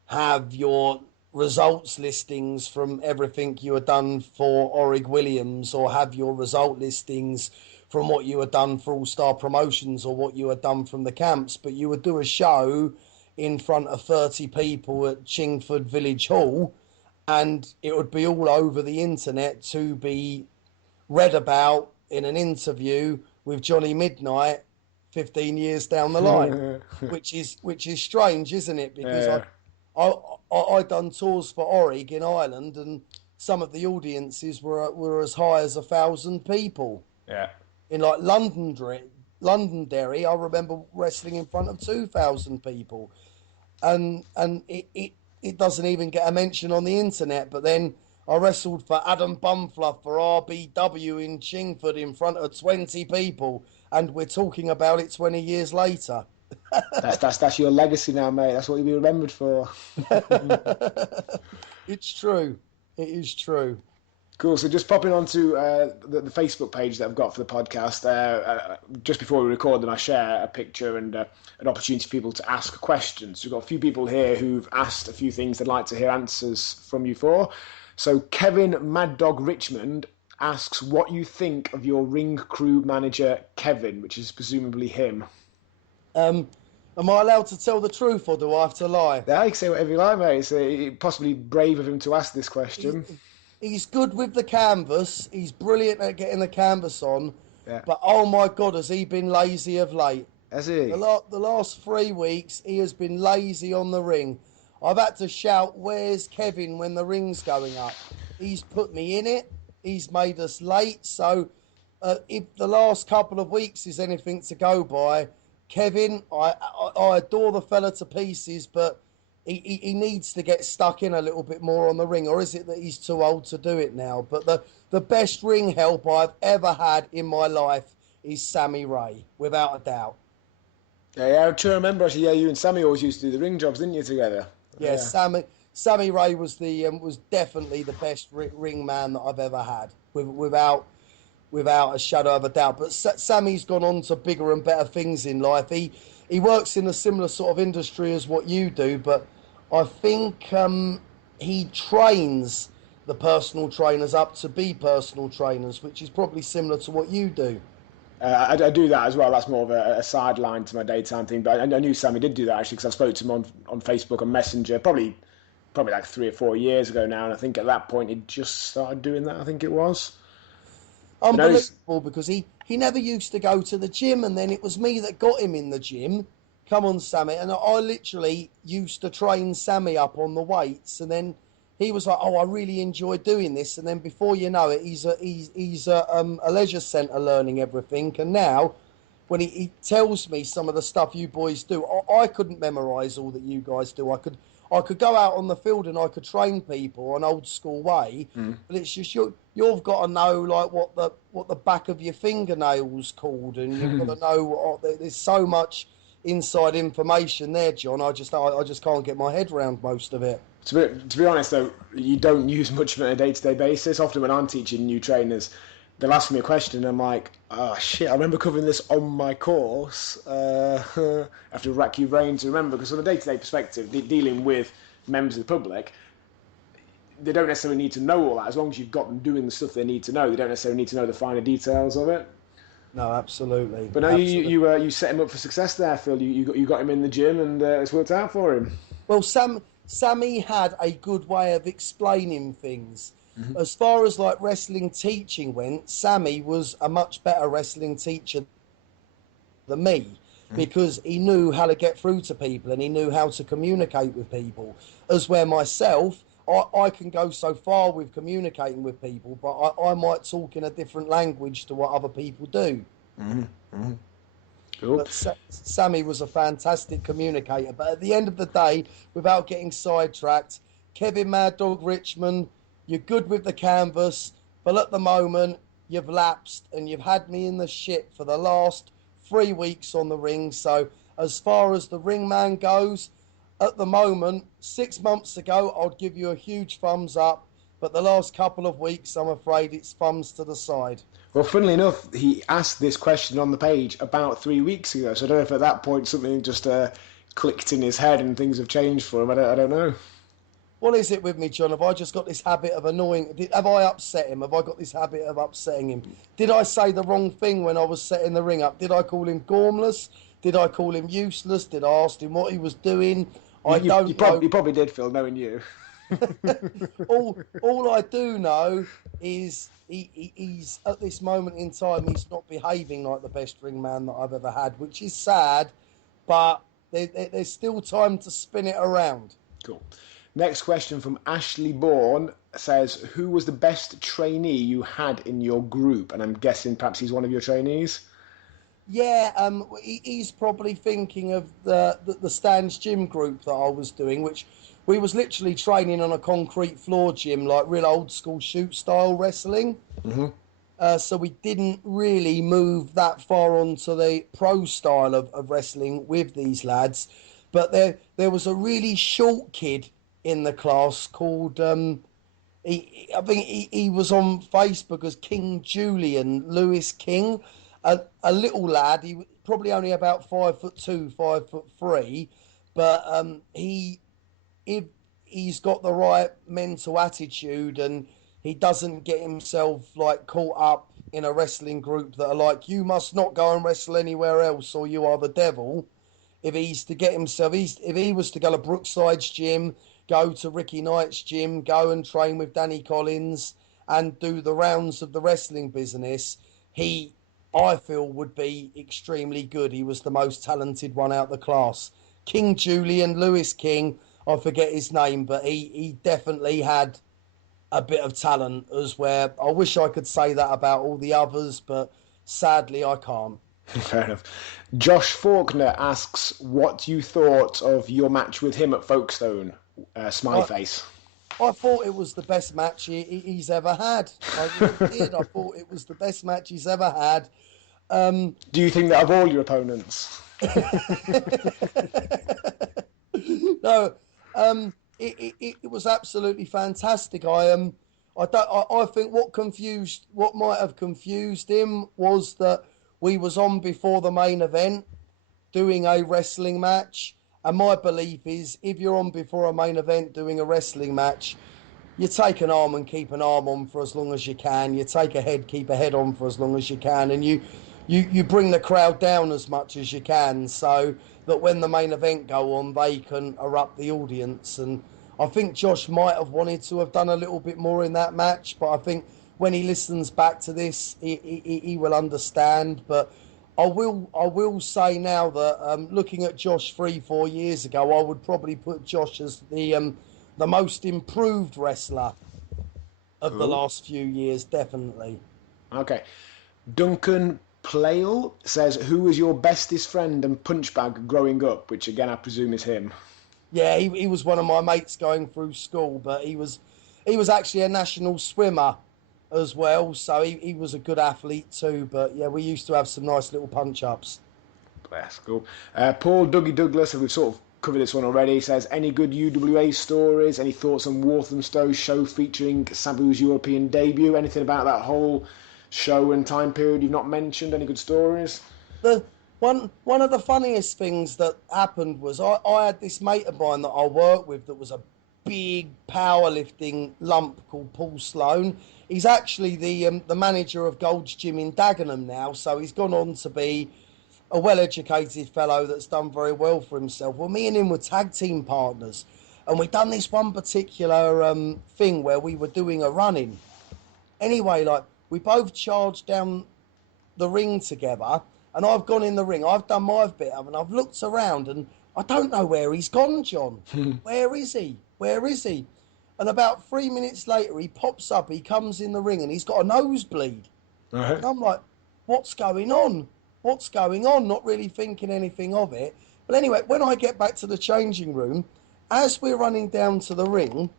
have your results listings from everything you had done for Orig Williams, or have your result listings from what you had done for All-Star Promotions or what you had done from the camps, but you would do a show in front of 30 people at Chingford Village Hall, and it would be all over the internet to be read about in an interview with Johnny Midnight 15 years down the line, which is strange, isn't it? Because I done tours for Orig in Ireland, and some of the audiences were as high as 1,000 people. Yeah. In like Londonderry, I remember wrestling in front of 2,000 people, and it doesn't even get a mention on the internet. But then I wrestled for Adam Bumfluff for RBW in Chingford in front of 20 people, and we're talking about it 20 years later. That's your legacy now, mate. That's what you'll be remembered for. It's true. It is true. Cool. So just popping onto the Facebook page that I've got for the podcast. Just before we record them, I share a picture and an opportunity for people to ask questions. We've got a few people here who've asked a few things they'd like to hear answers from you for. So Kevin Mad Dog Richmond asks what you think of your ring crew manager, Kevin, which is presumably him. Am I allowed to tell the truth, or do I have to lie? Yeah, you can say whatever you like, mate. It's possibly brave of him to ask this question. He's good with the canvas. He's brilliant at getting the canvas on. Yeah. But, oh, my God, has he been lazy of late? Has he? The last 3 weeks, he has been lazy on the ring. I've had to shout, "Where's Kevin?" when the ring's going up. He's put me in it. He's made us late. So if the last couple of weeks is anything to go by, Kevin, I adore the fella to pieces, but he needs to get stuck in a little bit more on the ring. Or is it that he's too old to do it now? But the best ring help I've ever had in my life is Sammy Ray, without a doubt. Yeah, I try to remember, actually, you and Sammy always used to do the ring jobs, didn't you, together? Yeah. Sammy Ray was was definitely the best ring man that I've ever had, without a shadow of a doubt. But Sammy's gone on to bigger and better things in life. He works in a similar sort of industry as what you do, but I think he trains the personal trainers up to be personal trainers, which is probably similar to what you do. I do that as well. That's more of a sideline to my daytime thing. But I knew Sammy did do that, actually, because I spoke to him on Facebook and Messenger probably like 3 or 4 years ago now. And I think at that point he'd just started doing that, I think it was. Unbelievable, because he never used to go to the gym, and then it was me that got him in the gym. Come on, Sammy. And I literally used to train Sammy up on the weights, and then he was like, "Oh, I really enjoy doing this." And then before you know it, he's a leisure centre learning everything. And now, when he tells me some of the stuff you boys do, I couldn't memorise all that you guys do. I could go out on the field and I could train people an old school way, but it's just you've got to know like what the back of your fingernails called, and you've got to know there's so much inside information there, John. I just can't get my head around most of it. To be honest, though, you don't use much of it on a day-to-day basis. Often when I'm teaching new trainers, they'll ask me a question and I'm like, "Oh, shit, I remember covering this on my course." I have to rack your brain to remember, because from a day-to-day perspective, dealing with members of the public, they don't necessarily need to know all that. As long as you've got them doing the stuff they need to know, they don't necessarily need to know the finer details of it. No, absolutely. But no, you set him up for success there, Phil. You got him in the gym, and it's worked out for him. Well, Sammy had a good way of explaining things. Mm-hmm. As far as like wrestling teaching went, Sammy was a much better wrestling teacher than me. because he knew how to get through to people and he knew how to communicate with people. As where myself, I can go so far with communicating with people, but I might talk in a different language to what other people do. Cool. But Sammy was a fantastic communicator. But at the end of the day, without getting sidetracked, Kevin Mad Dog Richmond, you're good with the canvas, but at the moment, you've lapsed and you've had me in the shit for the last 3 weeks on the ring. So as far as the ring man goes, at the moment, 6 months ago, I'd give you a huge thumbs up. But the last couple of weeks, I'm afraid it's thumbs to the side. Well, funnily enough, he asked this question on the page about 3 weeks ago. So I don't know if at that point something just clicked in his head and things have changed for him. I don't know. What is it with me, John? Have I just got this habit of annoying... Have I upset him? Have I got this habit of upsetting him? Did I say the wrong thing when I was setting the ring up? Did I call him gormless? Did I call him useless? Did I ask him what he was doing? You probably did, Phil, knowing you. all I do know is he's at this moment in time, he's not behaving like the best ring man that I've ever had, which is sad, but there's still time to spin it around. Cool. Next question from Ashley Bourne says, who was the best trainee you had in your group? And I'm guessing perhaps he's one of your trainees. Yeah, he's probably thinking of the Stan's Gym group that I was doing, which we was literally training on a concrete floor gym, like real old school shoot style wrestling. So we didn't really move that far onto the pro style of wrestling with these lads. But there was a really short kid in the class called, I think he was on Facebook as King Julian, Lewis King. A little lad, he was probably only about 5'2", 5'3", but he's got the right mental attitude and he doesn't get himself like caught up in a wrestling group that are like, you must not go and wrestle anywhere else or you are the devil. If he's to get himself, if he was to go to Brookside's gym, go to Ricky Knight's gym, go and train with Danny Collins and do the rounds of the wrestling business, I feel would be extremely good. He was the most talented one out of the class. King Julian, Lewis King, I forget his name, but he definitely had a bit of talent as well. I wish I could say that about all the others, but sadly I can't. Fair enough. Josh Faulkner asks what you thought of your match with him at Folkestone, Smiley Face. I thought it was the best match he's ever had. I really did. I thought it was the best match he's ever had. Do you think that of all your opponents? No, it was absolutely fantastic. I think what might have confused him was that we was on before the main event doing a wrestling match. And my belief is, if you're on before a main event doing a wrestling match, you take an arm and keep an arm on for as long as you can. You take a head, keep a head on for as long as you can. And you bring the crowd down as much as you can so that when the main event go on, they can erupt the audience. And I think Josh might have wanted to have done a little bit more in that match. But I think when he listens back to this, he will understand. But I will say now that looking at Josh 3-4 years ago, I would probably put Josh as the most improved wrestler of the last few years, definitely. Okay. Duncan Playle says, who was your bestest friend and punchbag growing up? Which again, I presume is him. Yeah, he was one of my mates going through school, but he was actually a national swimmer as well, so he was a good athlete too. But yeah, we used to have some nice little punch-ups. That's cool. Paul Dougie Douglas, we've sort of covered this one already, says, any good UWA stories? Any thoughts on Walthamstow show featuring Sabu's European debut? Anything about that whole show and time period you've not mentioned? Any good stories? One of the funniest things that happened was I had this mate of mine that I worked with that was a big powerlifting lump called Paul Sloan. He's actually the manager of Gold's Gym in Dagenham now, so he's gone on to be a well-educated fellow that's done very well for himself. Well, me and him were tag team partners, and we'd done this one particular thing where we were doing a run-in. Anyway, like, we both charged down the ring together, and I've gone in the ring. I've done my bit of, and I've looked around, and I don't know where he's gone, John. Where is he? Where is he? And about 3 minutes later, he pops up. He comes in the ring, and he's got a nosebleed. Right. And I'm like, what's going on? What's going on? Not really thinking anything of it. But anyway, when I get back to the changing room, as we're running down to the ring,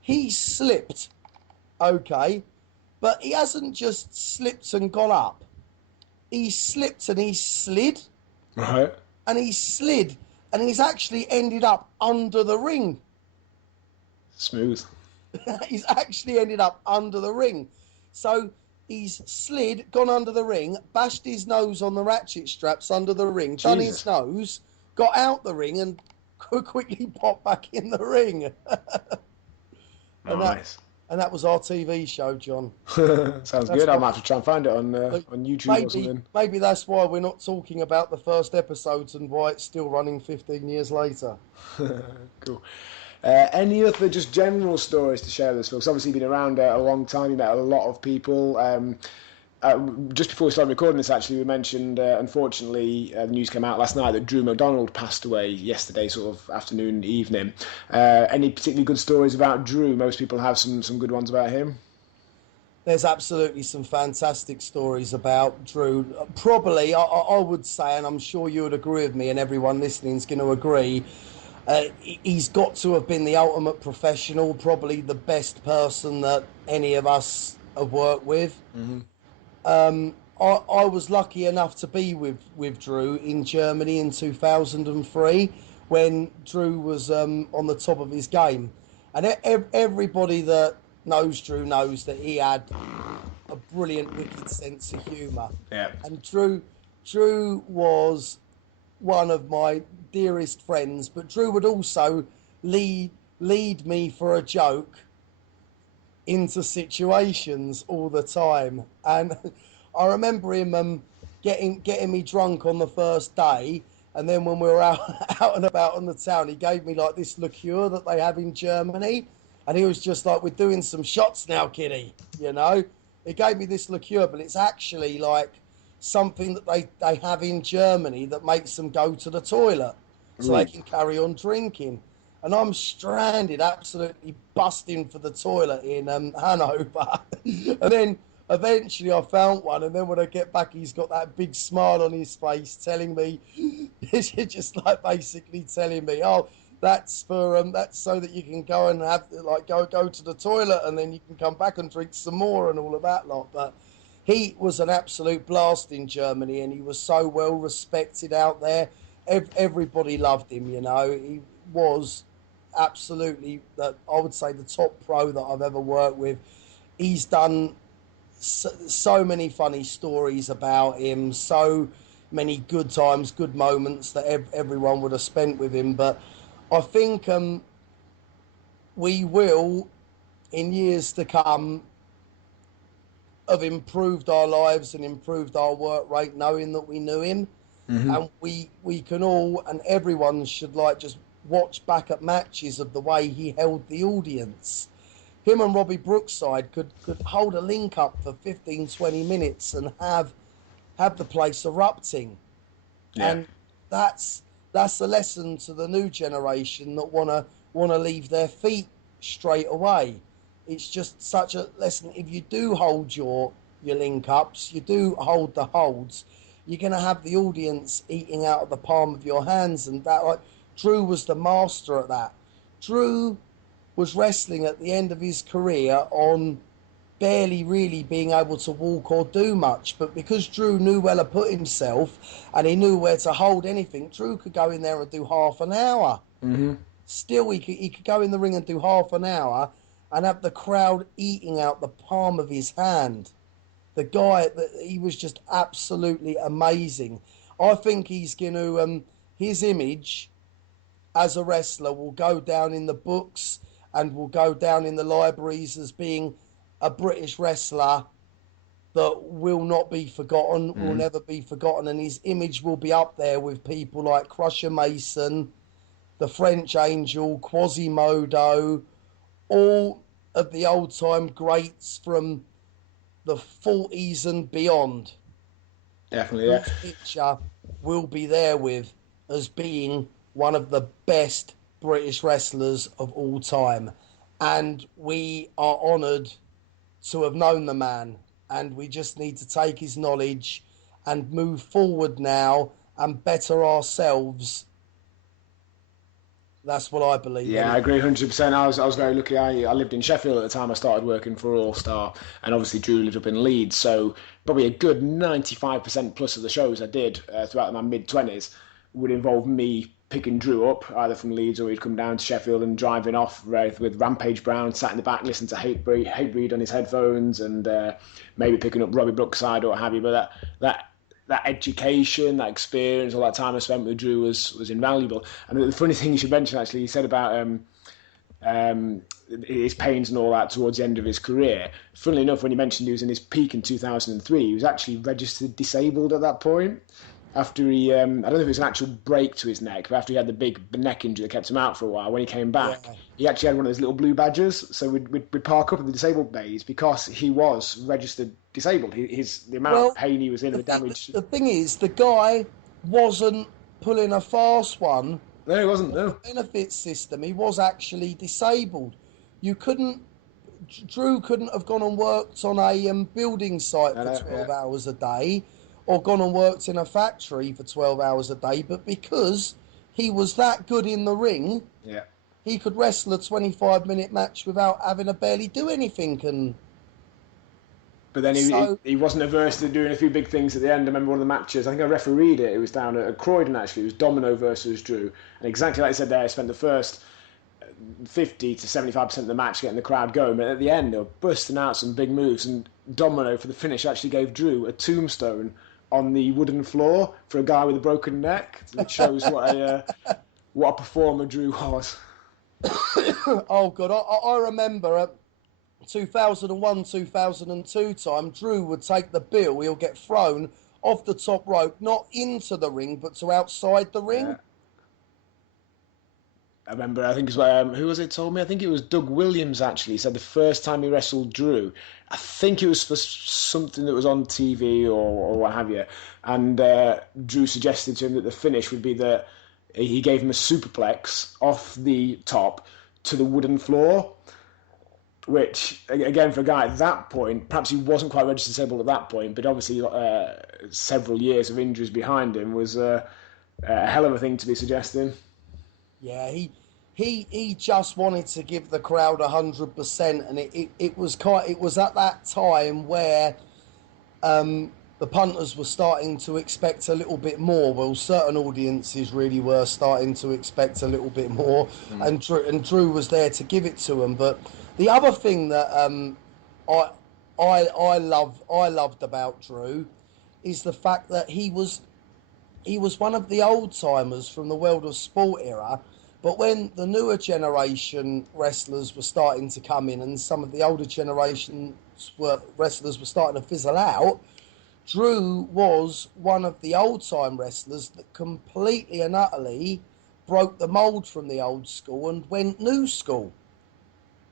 he slipped. Okay. But he hasn't just slipped and got up. He slipped and he slid. Right. And he slid. And he's actually ended up under the ring. Smooth. He's actually ended up under the ring. So he's slid, gone under the ring, bashed his nose on the ratchet straps under the ring, done his nose, got out the ring, and quickly popped back in the ring. Nice. And that was our TV show, John. Sounds good. I might have to try and find it on YouTube or something. Maybe that's why we're not talking about the first episodes and why it's still running 15 years later. Cool. Any other just general stories to share with us, folks? Obviously, you've been around a long time. You met a lot of people. Just before we started recording this, actually, we mentioned, unfortunately, the news came out last night that Drew McDonald passed away yesterday, sort of afternoon, evening. Any particularly good stories about Drew? Most people have some good ones about him. There's absolutely some fantastic stories about Drew. Probably, I would say, and I'm sure you would agree with me, and everyone listening is going to agree, he's got to have been the ultimate professional, probably the best person that any of us have worked with. Mm-hmm. I was lucky enough to be with Drew in Germany in 2003 when Drew was on the top of his game. And everybody that knows Drew knows that he had a brilliant, wicked sense of humour. Yeah. And Drew was one of my dearest friends, but Drew would also lead me for a joke into situations all the time. And I remember him getting me drunk on the first day, and then when we were out and about on the town, he gave me like this liqueur that they have in Germany, and he was just like, "We're doing some shots now, kiddie," you know. He gave me this liqueur, but it's actually like something that they have in Germany that makes them go to the toilet so they can carry on drinking. And I'm stranded, absolutely busting for the toilet in Hanover. And then eventually I found one. And then when I get back, he's got that big smile on his face telling me, just like basically telling me, oh, that's for that's so that you can go and have like go to the toilet and then you can come back and drink some more and all of that lot. But he was an absolute blast in Germany, and he was so well respected out there. Everybody loved him, you know. He was absolutely, I would say, the top pro that I've ever worked with. He's done so many funny stories about him, so many good times, good moments that everyone would have spent with him. But I think we will, in years to come, have improved our lives and improved our work rate knowing that we knew him. Mm-hmm. And we can all, and everyone should like just watch back at matches of the way he held the audience. Him and Robbie Brookside could hold a link up for 15, 20 minutes and have the place erupting. Yeah. And that's a lesson to the new generation that wanna leave their feet straight away. It's just such a lesson. If you do hold your link ups, you do hold the holds, you're gonna have the audience eating out of the palm of your hands, and that, like, Drew was the master at that. Drew was wrestling at the end of his career on barely really being able to walk or do much, but because Drew knew where to put himself and he knew where to hold anything, Drew could go in there and do half an hour. Mm-hmm. Still, he could go in the ring and do half an hour and have the crowd eating out the palm of his hand. The guy, he was just absolutely amazing. I think he's going to, his image as a wrestler will go down in the books and will go down in the libraries as being a British wrestler that will not be forgotten, will never be forgotten, and his image will be up there with people like Crusher Mason, the French Angel, Quasimodo, all of the old-time greats from the 40s and beyond. Definitely, yeah. whose picture will be there with as being one of the best British wrestlers of all time. And we are honoured to have known the man. And we just need to take his knowledge and move forward now and better ourselves. That's what I believe. Yeah, I agree 100%. I was very lucky. I lived in Sheffield at the time I started working for All Star, and obviously Drew lived up in Leeds. So probably a good 95% plus of the shows I did throughout my mid-20s would involve me picking Drew up, either from Leeds or he'd come down to Sheffield and driving off with Rampage Brown sat in the back listening to Hatebreed on his headphones, and maybe picking up Robbie Brookside or what have you. But that education, that experience, all that time I spent with Drew was invaluable. And the funny thing you should mention, actually, he said about his pains and all that towards the end of his career. Funnily enough, when you mentioned he was in his peak in 2003, he was actually registered disabled at that point. After he, I don't know if it was an actual break to his neck, but after he had the big neck injury that kept him out for a while, when he came back, he actually had one of those little blue badges. So we'd park up at the disabled bays because he was registered disabled. The amount of pain he was in, the damage. The thing is, the guy wasn't pulling a fast one. No, he wasn't. No. Benefits system. He was actually disabled. Drew couldn't have gone and worked on a building site for 12 hours a day, or gone and worked in a factory for 12 hours a day, but because he was that good in the ring, he could wrestle a 25-minute match without having to barely do anything. But then he wasn't averse to doing a few big things at the end. I remember one of the matches, I think I refereed it, it was down at Croydon actually, it was Domino versus Drew, and exactly like I said there, I spent the first 50 to 75% of the match getting the crowd going, but at the end they were busting out some big moves, and Domino for the finish actually gave Drew a tombstone on the wooden floor for a guy with a broken neck. It shows what a performer Drew was. Oh God, I remember at 2001, 2002 time, Drew would take the bill, he'll get thrown off the top rope, not into the ring, but to outside the ring. Yeah. I remember, I think it was, who was it told me? I think it was Doug Williams, actually. He said the first time he wrestled Drew, I think it was for something that was on TV or what have you, and Drew suggested to him that the finish would be that he gave him a superplex off the top to the wooden floor, which, again, for a guy at that point, perhaps he wasn't quite registered disabled at that point, but obviously several years of injuries behind him was a hell of a thing to be suggesting. Yeah, he just wanted to give the crowd 100%, and it was at that time where the punters were starting to expect a little bit more. Well, certain audiences really were starting to expect a little bit more, and Drew was there to give it to them. But the other thing that I loved about Drew is the fact that he was one of the old timers from the World of Sport era. But when the newer generation wrestlers were starting to come in and some of the older generation wrestlers were starting to fizzle out, Drew was one of the old-time wrestlers that completely and utterly broke the mould from the old school and went new school.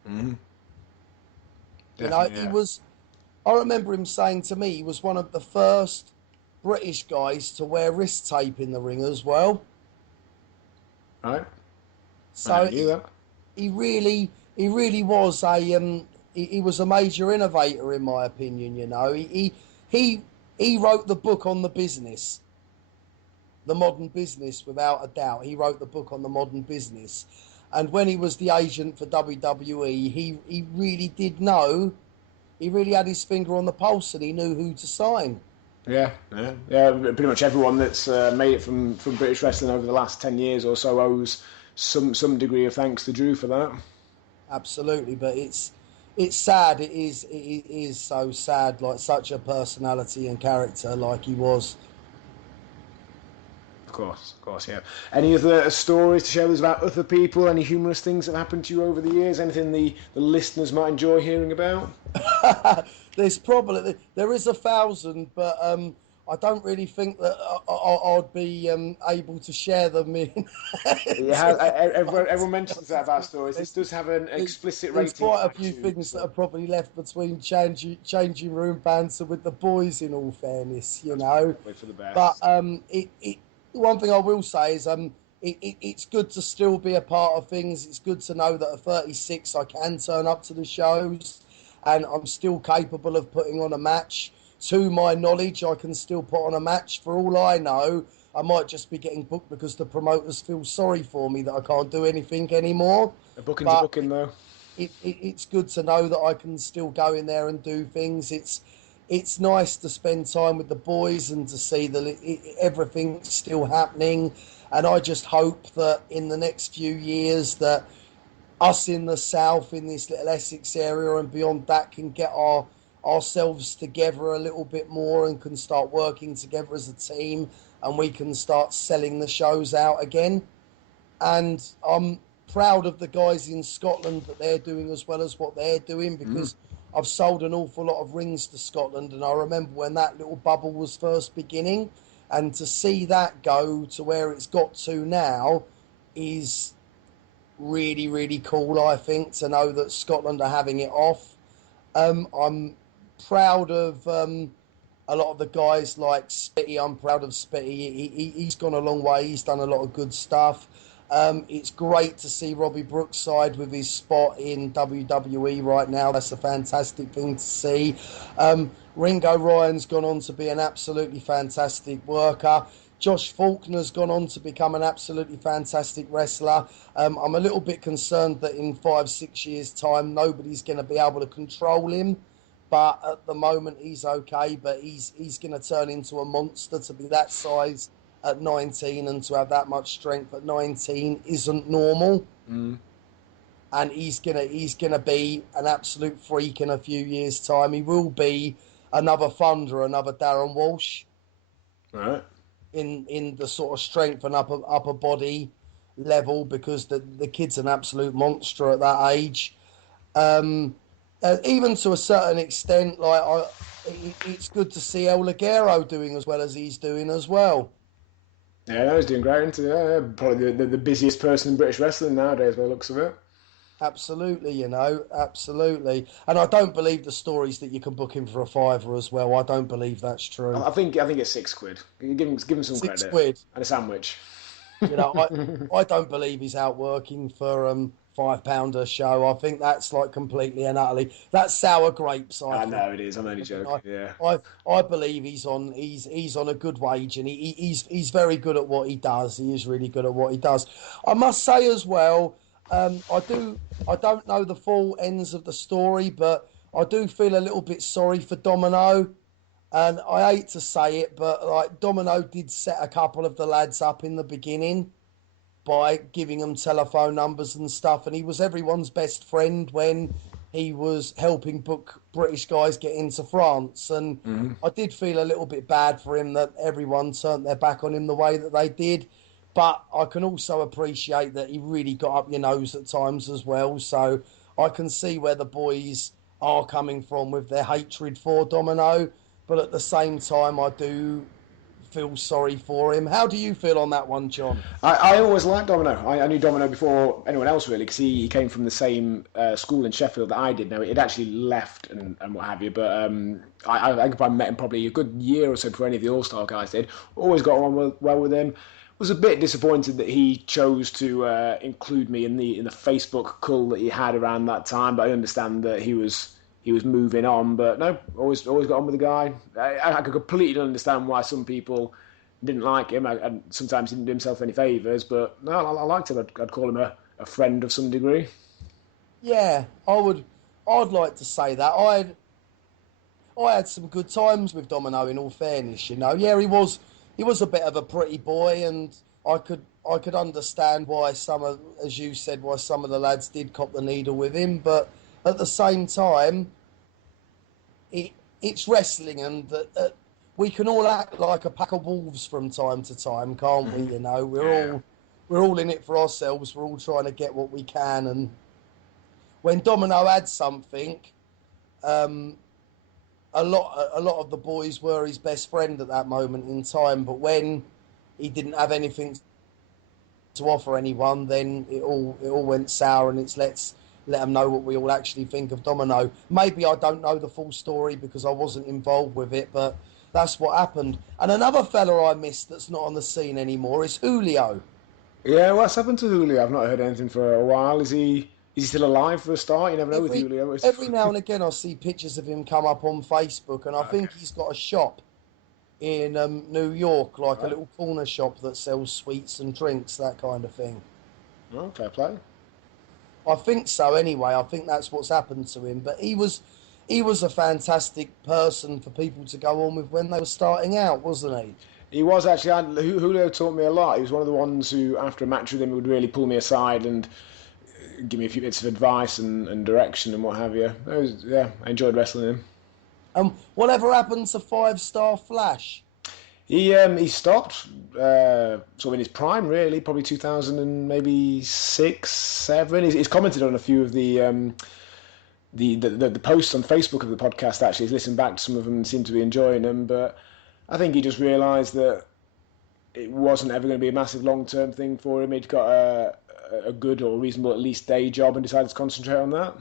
Mm-hmm. He was... I remember him saying to me he was one of the first British guys to wear wrist tape in the ring as well. Right. So he really was he was a major innovator in my opinion. He wrote the book on the business, the modern business, without a doubt. He wrote the book on the modern business, and when he was the agent for WWE, he really did know. He really had his finger on the pulse, and he knew who to sign. Yeah. Pretty much everyone that's made it from British wrestling over the last 10 years or so owes some degree of thanks to Drew for that. Absolutely, but it's sad. It is so sad. Like such a personality and character, like he was. Of course, yeah. Any other stories to share with us about other people? Any humorous things that happened to you over the years? Anything the listeners might enjoy hearing about? There is 1,000, but I don't really think that I'd be able to share them in. Yeah, everyone mentions that about stories. This does have an explicit There's rating. quite a few things that are probably left between changing room banter with the boys. In all fairness, you know. Probably for the best. But one thing I will say is it's good to still be a part of things. It's good to know that at 36 I can turn up to the shows, and I'm still capable of putting on a match. To my knowledge, I can still put on a match. For all I know, I might just be getting booked because the promoters feel sorry for me that I can't do anything anymore. A booking's a booking, though. It's good to know that I can still go in there and do things. It's nice to spend time with the boys and to see that everything's still happening. And I just hope that in the next few years that us in the south, in this little Essex area and beyond that, can get ourselves together a little bit more and can start working together as a team, and we can start selling the shows out again. And I'm proud of the guys in Scotland that they're doing as well as what they're doing, because I've sold an awful lot of rings to Scotland, and I remember when that little bubble was first beginning, and to see that go to where it's got to now is really, really cool, I think, to know that Scotland are having it off. I'm proud of a lot of the guys like Spitty. I'm proud of Spitty. He's gone a long way. He's done a lot of good stuff. It's great to see Robbie Brookside with his spot in WWE right now. That's a fantastic thing to see. Ringo Ryan's gone on to be an absolutely fantastic worker. Josh Faulkner's gone on to become an absolutely fantastic wrestler. I'm a little bit concerned that in 5-6 years' time, nobody's going to be able to control him. But at the moment, he's okay. But he's going to turn into a monster. To be that size at 19 and to have that much strength at 19 isn't normal. And he's gonna be an absolute freak in a few years' time. He will be another Thunder, another Darren Walsh. Right. In the sort of strength and upper body level, because the kid's an absolute monster at that age. Even to a certain extent, it's good to see El Ligero doing as well as he's doing as well. Yeah, he's doing great. Probably the busiest person in British wrestling nowadays, by the looks of it. Absolutely, absolutely. And I don't believe the stories that you can book him for a fiver as well. I don't believe that's true. I think it's £6. Give him some credit. £6 and a sandwich. I don't believe he's out working for £5 a show. I think that's like completely and utterly, that's sour grapes. I know it is. I'm only joking. Yeah. I believe he's on a good wage, and he's very good at what he does. He is really good at what he does. I must say as well, I don't know the full ends of the story, but I do feel a little bit sorry for Domino. And I hate to say it, but like Domino did set a couple of the lads up in the beginning by giving them telephone numbers and stuff, and he was everyone's best friend when he was helping book British guys get into France. And I did feel a little bit bad for him that everyone turned their back on him the way that they did. But I can also appreciate that he really got up your nose at times as well. So I can see where the boys are coming from with their hatred for Domino. But at the same time, I do feel sorry for him. How do you feel on that one, John? I always liked Domino. I knew Domino before anyone else, really, because he came from the same school in Sheffield that I did. Now, he'd actually left and what have you, but I think I met him probably a good year or so before any of the All-Star guys did. Always got on well with him. Was a bit disappointed that he chose to include me in the Facebook cull that he had around that time, but I understand that he was moving on. But no, always got on with the guy. I could completely understand why some people didn't like him, and sometimes he didn't do himself any favours, but no, I liked him. I'd call him a friend of some degree. Yeah, I'd like to say that. I had some good times with Domino, in all fairness, Yeah, he was a bit of a pretty boy, and I could understand why as you said, why some of the lads did cop the needle with him, but at the same time, it's wrestling, and that we can all act like a pack of wolves from time to time, can't we? We're all in it for ourselves. We're all trying to get what we can, and when Domino had something, a lot of the boys were his best friend at that moment in time. But when he didn't have anything to offer anyone, then it all went sour, and it's let them know what we all actually think of Domino. Maybe I don't know the full story because I wasn't involved with it, but that's what happened. And another fella I missed that's not on the scene anymore is Julio. Yeah, what's happened to Julio? I've not heard anything for a while. Is he still alive for a start? You never know with Julio. Every now and again I see pictures of him come up on Facebook, and I think he's got a shop in New York, like a little corner shop that sells sweets and drinks, that kind of thing. Oh, fair play. I think so anyway. I think that's what's happened to him. But he was a fantastic person for people to go on with when they were starting out, wasn't he? He was actually. Julio taught me a lot. He was one of the ones who, after a match with him, would really pull me aside and give me a few bits of advice and direction and what have you. I enjoyed wrestling him. Whatever happened to 5-Star Flash? He stopped sort of in his prime, really, probably 2000 and maybe 6, 7. He's commented on a few of the posts on Facebook of the podcast. Actually, he's listened back to some of them and seemed to be enjoying them. But I think he just realised that it wasn't ever going to be a massive long-term thing for him. He'd got a good or reasonable, at least, day job and decided to concentrate on that.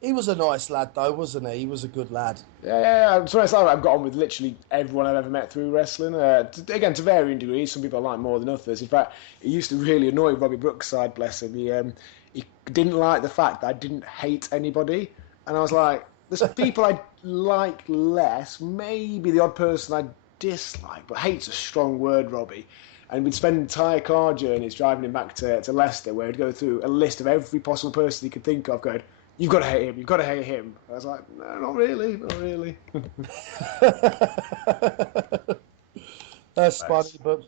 He was a nice lad, though, wasn't he? He was a good lad. Yeah. To be honest, I've got on with literally everyone I've ever met through wrestling. Again, to varying degrees. Some people I like more than others. In fact, it used to really annoy Robbie Brookside, bless him. He didn't like the fact that I didn't hate anybody. And I was like, there's people I like less, maybe the odd person I dislike, but hate's a strong word, Robbie. And we'd spend entire car journeys driving him back to Leicester, where he'd go through a list of every possible person he could think of, going, "You've got to hate him, you've got to hate him." I was like, no, not really. That's funny, but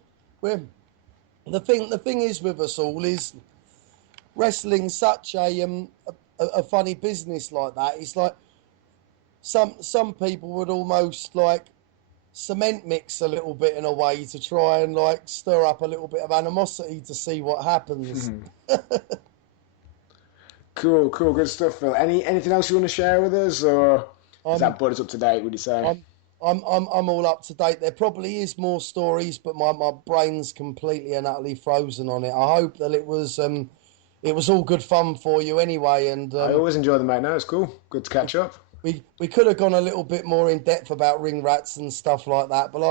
the thing is with us all is wrestling's such a funny business like that. It's like some people would almost like cement mix a little bit in a way to try and like stir up a little bit of animosity to see what happens. Cool, good stuff, Phil. Anything else you want to share with us, or is that brought us up to date? Would you say? I'm all up to date. There probably is more stories, but my brain's completely and utterly frozen on it. I hope that it was all good fun for you anyway. And I always enjoy them, mate. No, it's cool. Good to catch up. We could have gone a little bit more in depth about ring rats and stuff like that, but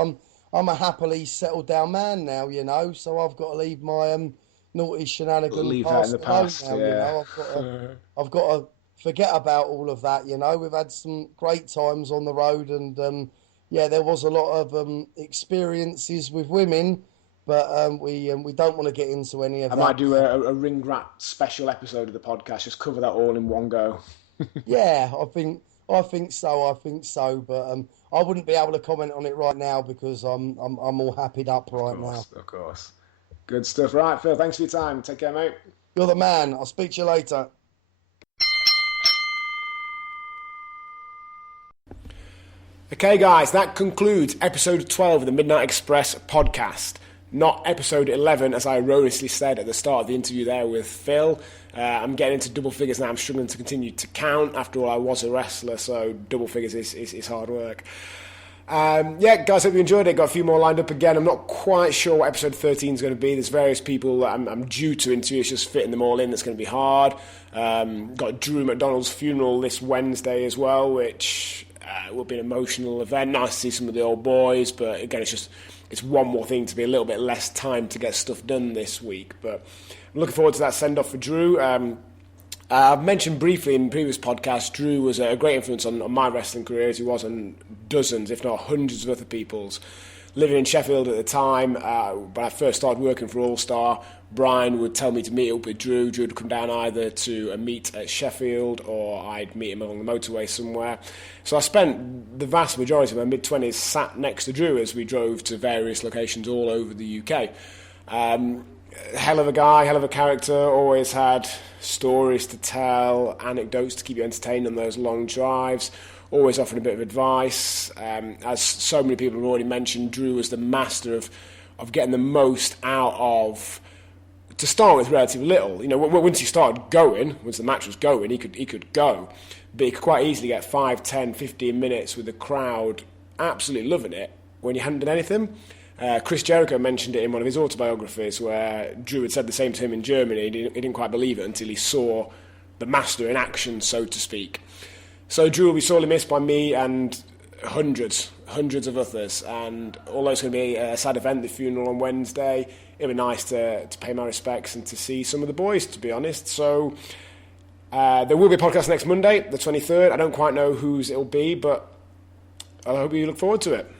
I'm a happily settled down man now, you know. So I've got to leave my naughty shenanigans. Leave that in the past. Now, yeah. You know? I've got to forget about all of that. You know, we've had some great times on the road, and there was a lot of experiences with women, but we don't want to get into any of that. I might do a ring rat special episode of the podcast. Just cover that all in one go. Yeah, I think so, but I wouldn't be able to comment on it right now because I'm all happied up right now. Of course. Good stuff. Right, Phil, thanks for your time. Take care, mate. You're the man. I'll speak to you later. Okay, guys, that concludes episode 12 of the Midnight Express podcast. Not episode 11, as I erroneously said at the start of the interview there with Phil. I'm getting into double figures now. I'm struggling to continue to count. After all, I was a wrestler, so double figures is hard work. Guys, hope you enjoyed it. Got a few more lined up again. I'm not quite sure what episode 13 is going to be. There's various people that I'm due to interview. It's just fitting them all in. That's going to be hard. Got Drew McDonald's funeral this Wednesday as well, which will be an emotional event. Nice to see some of the old boys, but again, it's one more thing to be a little bit less time to get stuff done this week. But I'm looking forward to that send-off for Drew. I've mentioned briefly in previous podcasts, Drew was a great influence on my wrestling career, as he was on dozens, if not hundreds of other people's. Living in Sheffield at the time, when I first started working for All Star, Brian would tell me to meet up with Drew. Drew would come down either to a meet at Sheffield or I'd meet him along the motorway somewhere. So I spent the vast majority of my mid-20s sat next to Drew as we drove to various locations all over the UK. Hell of a guy, hell of a character, always had stories to tell, anecdotes to keep you entertained on those long drives, always offering a bit of advice. As so many people have already mentioned, Drew was the master of getting the most out of, to start with, relatively little. You know, once he started going, once the match was going, he could go. but you could quite easily get 5, 10, 15 minutes with the crowd absolutely loving it when you hadn't done anything. Chris Jericho mentioned it in one of his autobiographies, where Drew had said the same to him in Germany. He didn't quite believe it until he saw the master in action, so to speak. So Drew will be sorely missed by me and hundreds of others. And although it's going to be a sad event, the funeral on Wednesday, it'll be nice to pay my respects and to see some of the boys, to be honest. So there will be a podcast next Monday, the 23rd. I don't quite know whose it'll be, but I hope you look forward to it.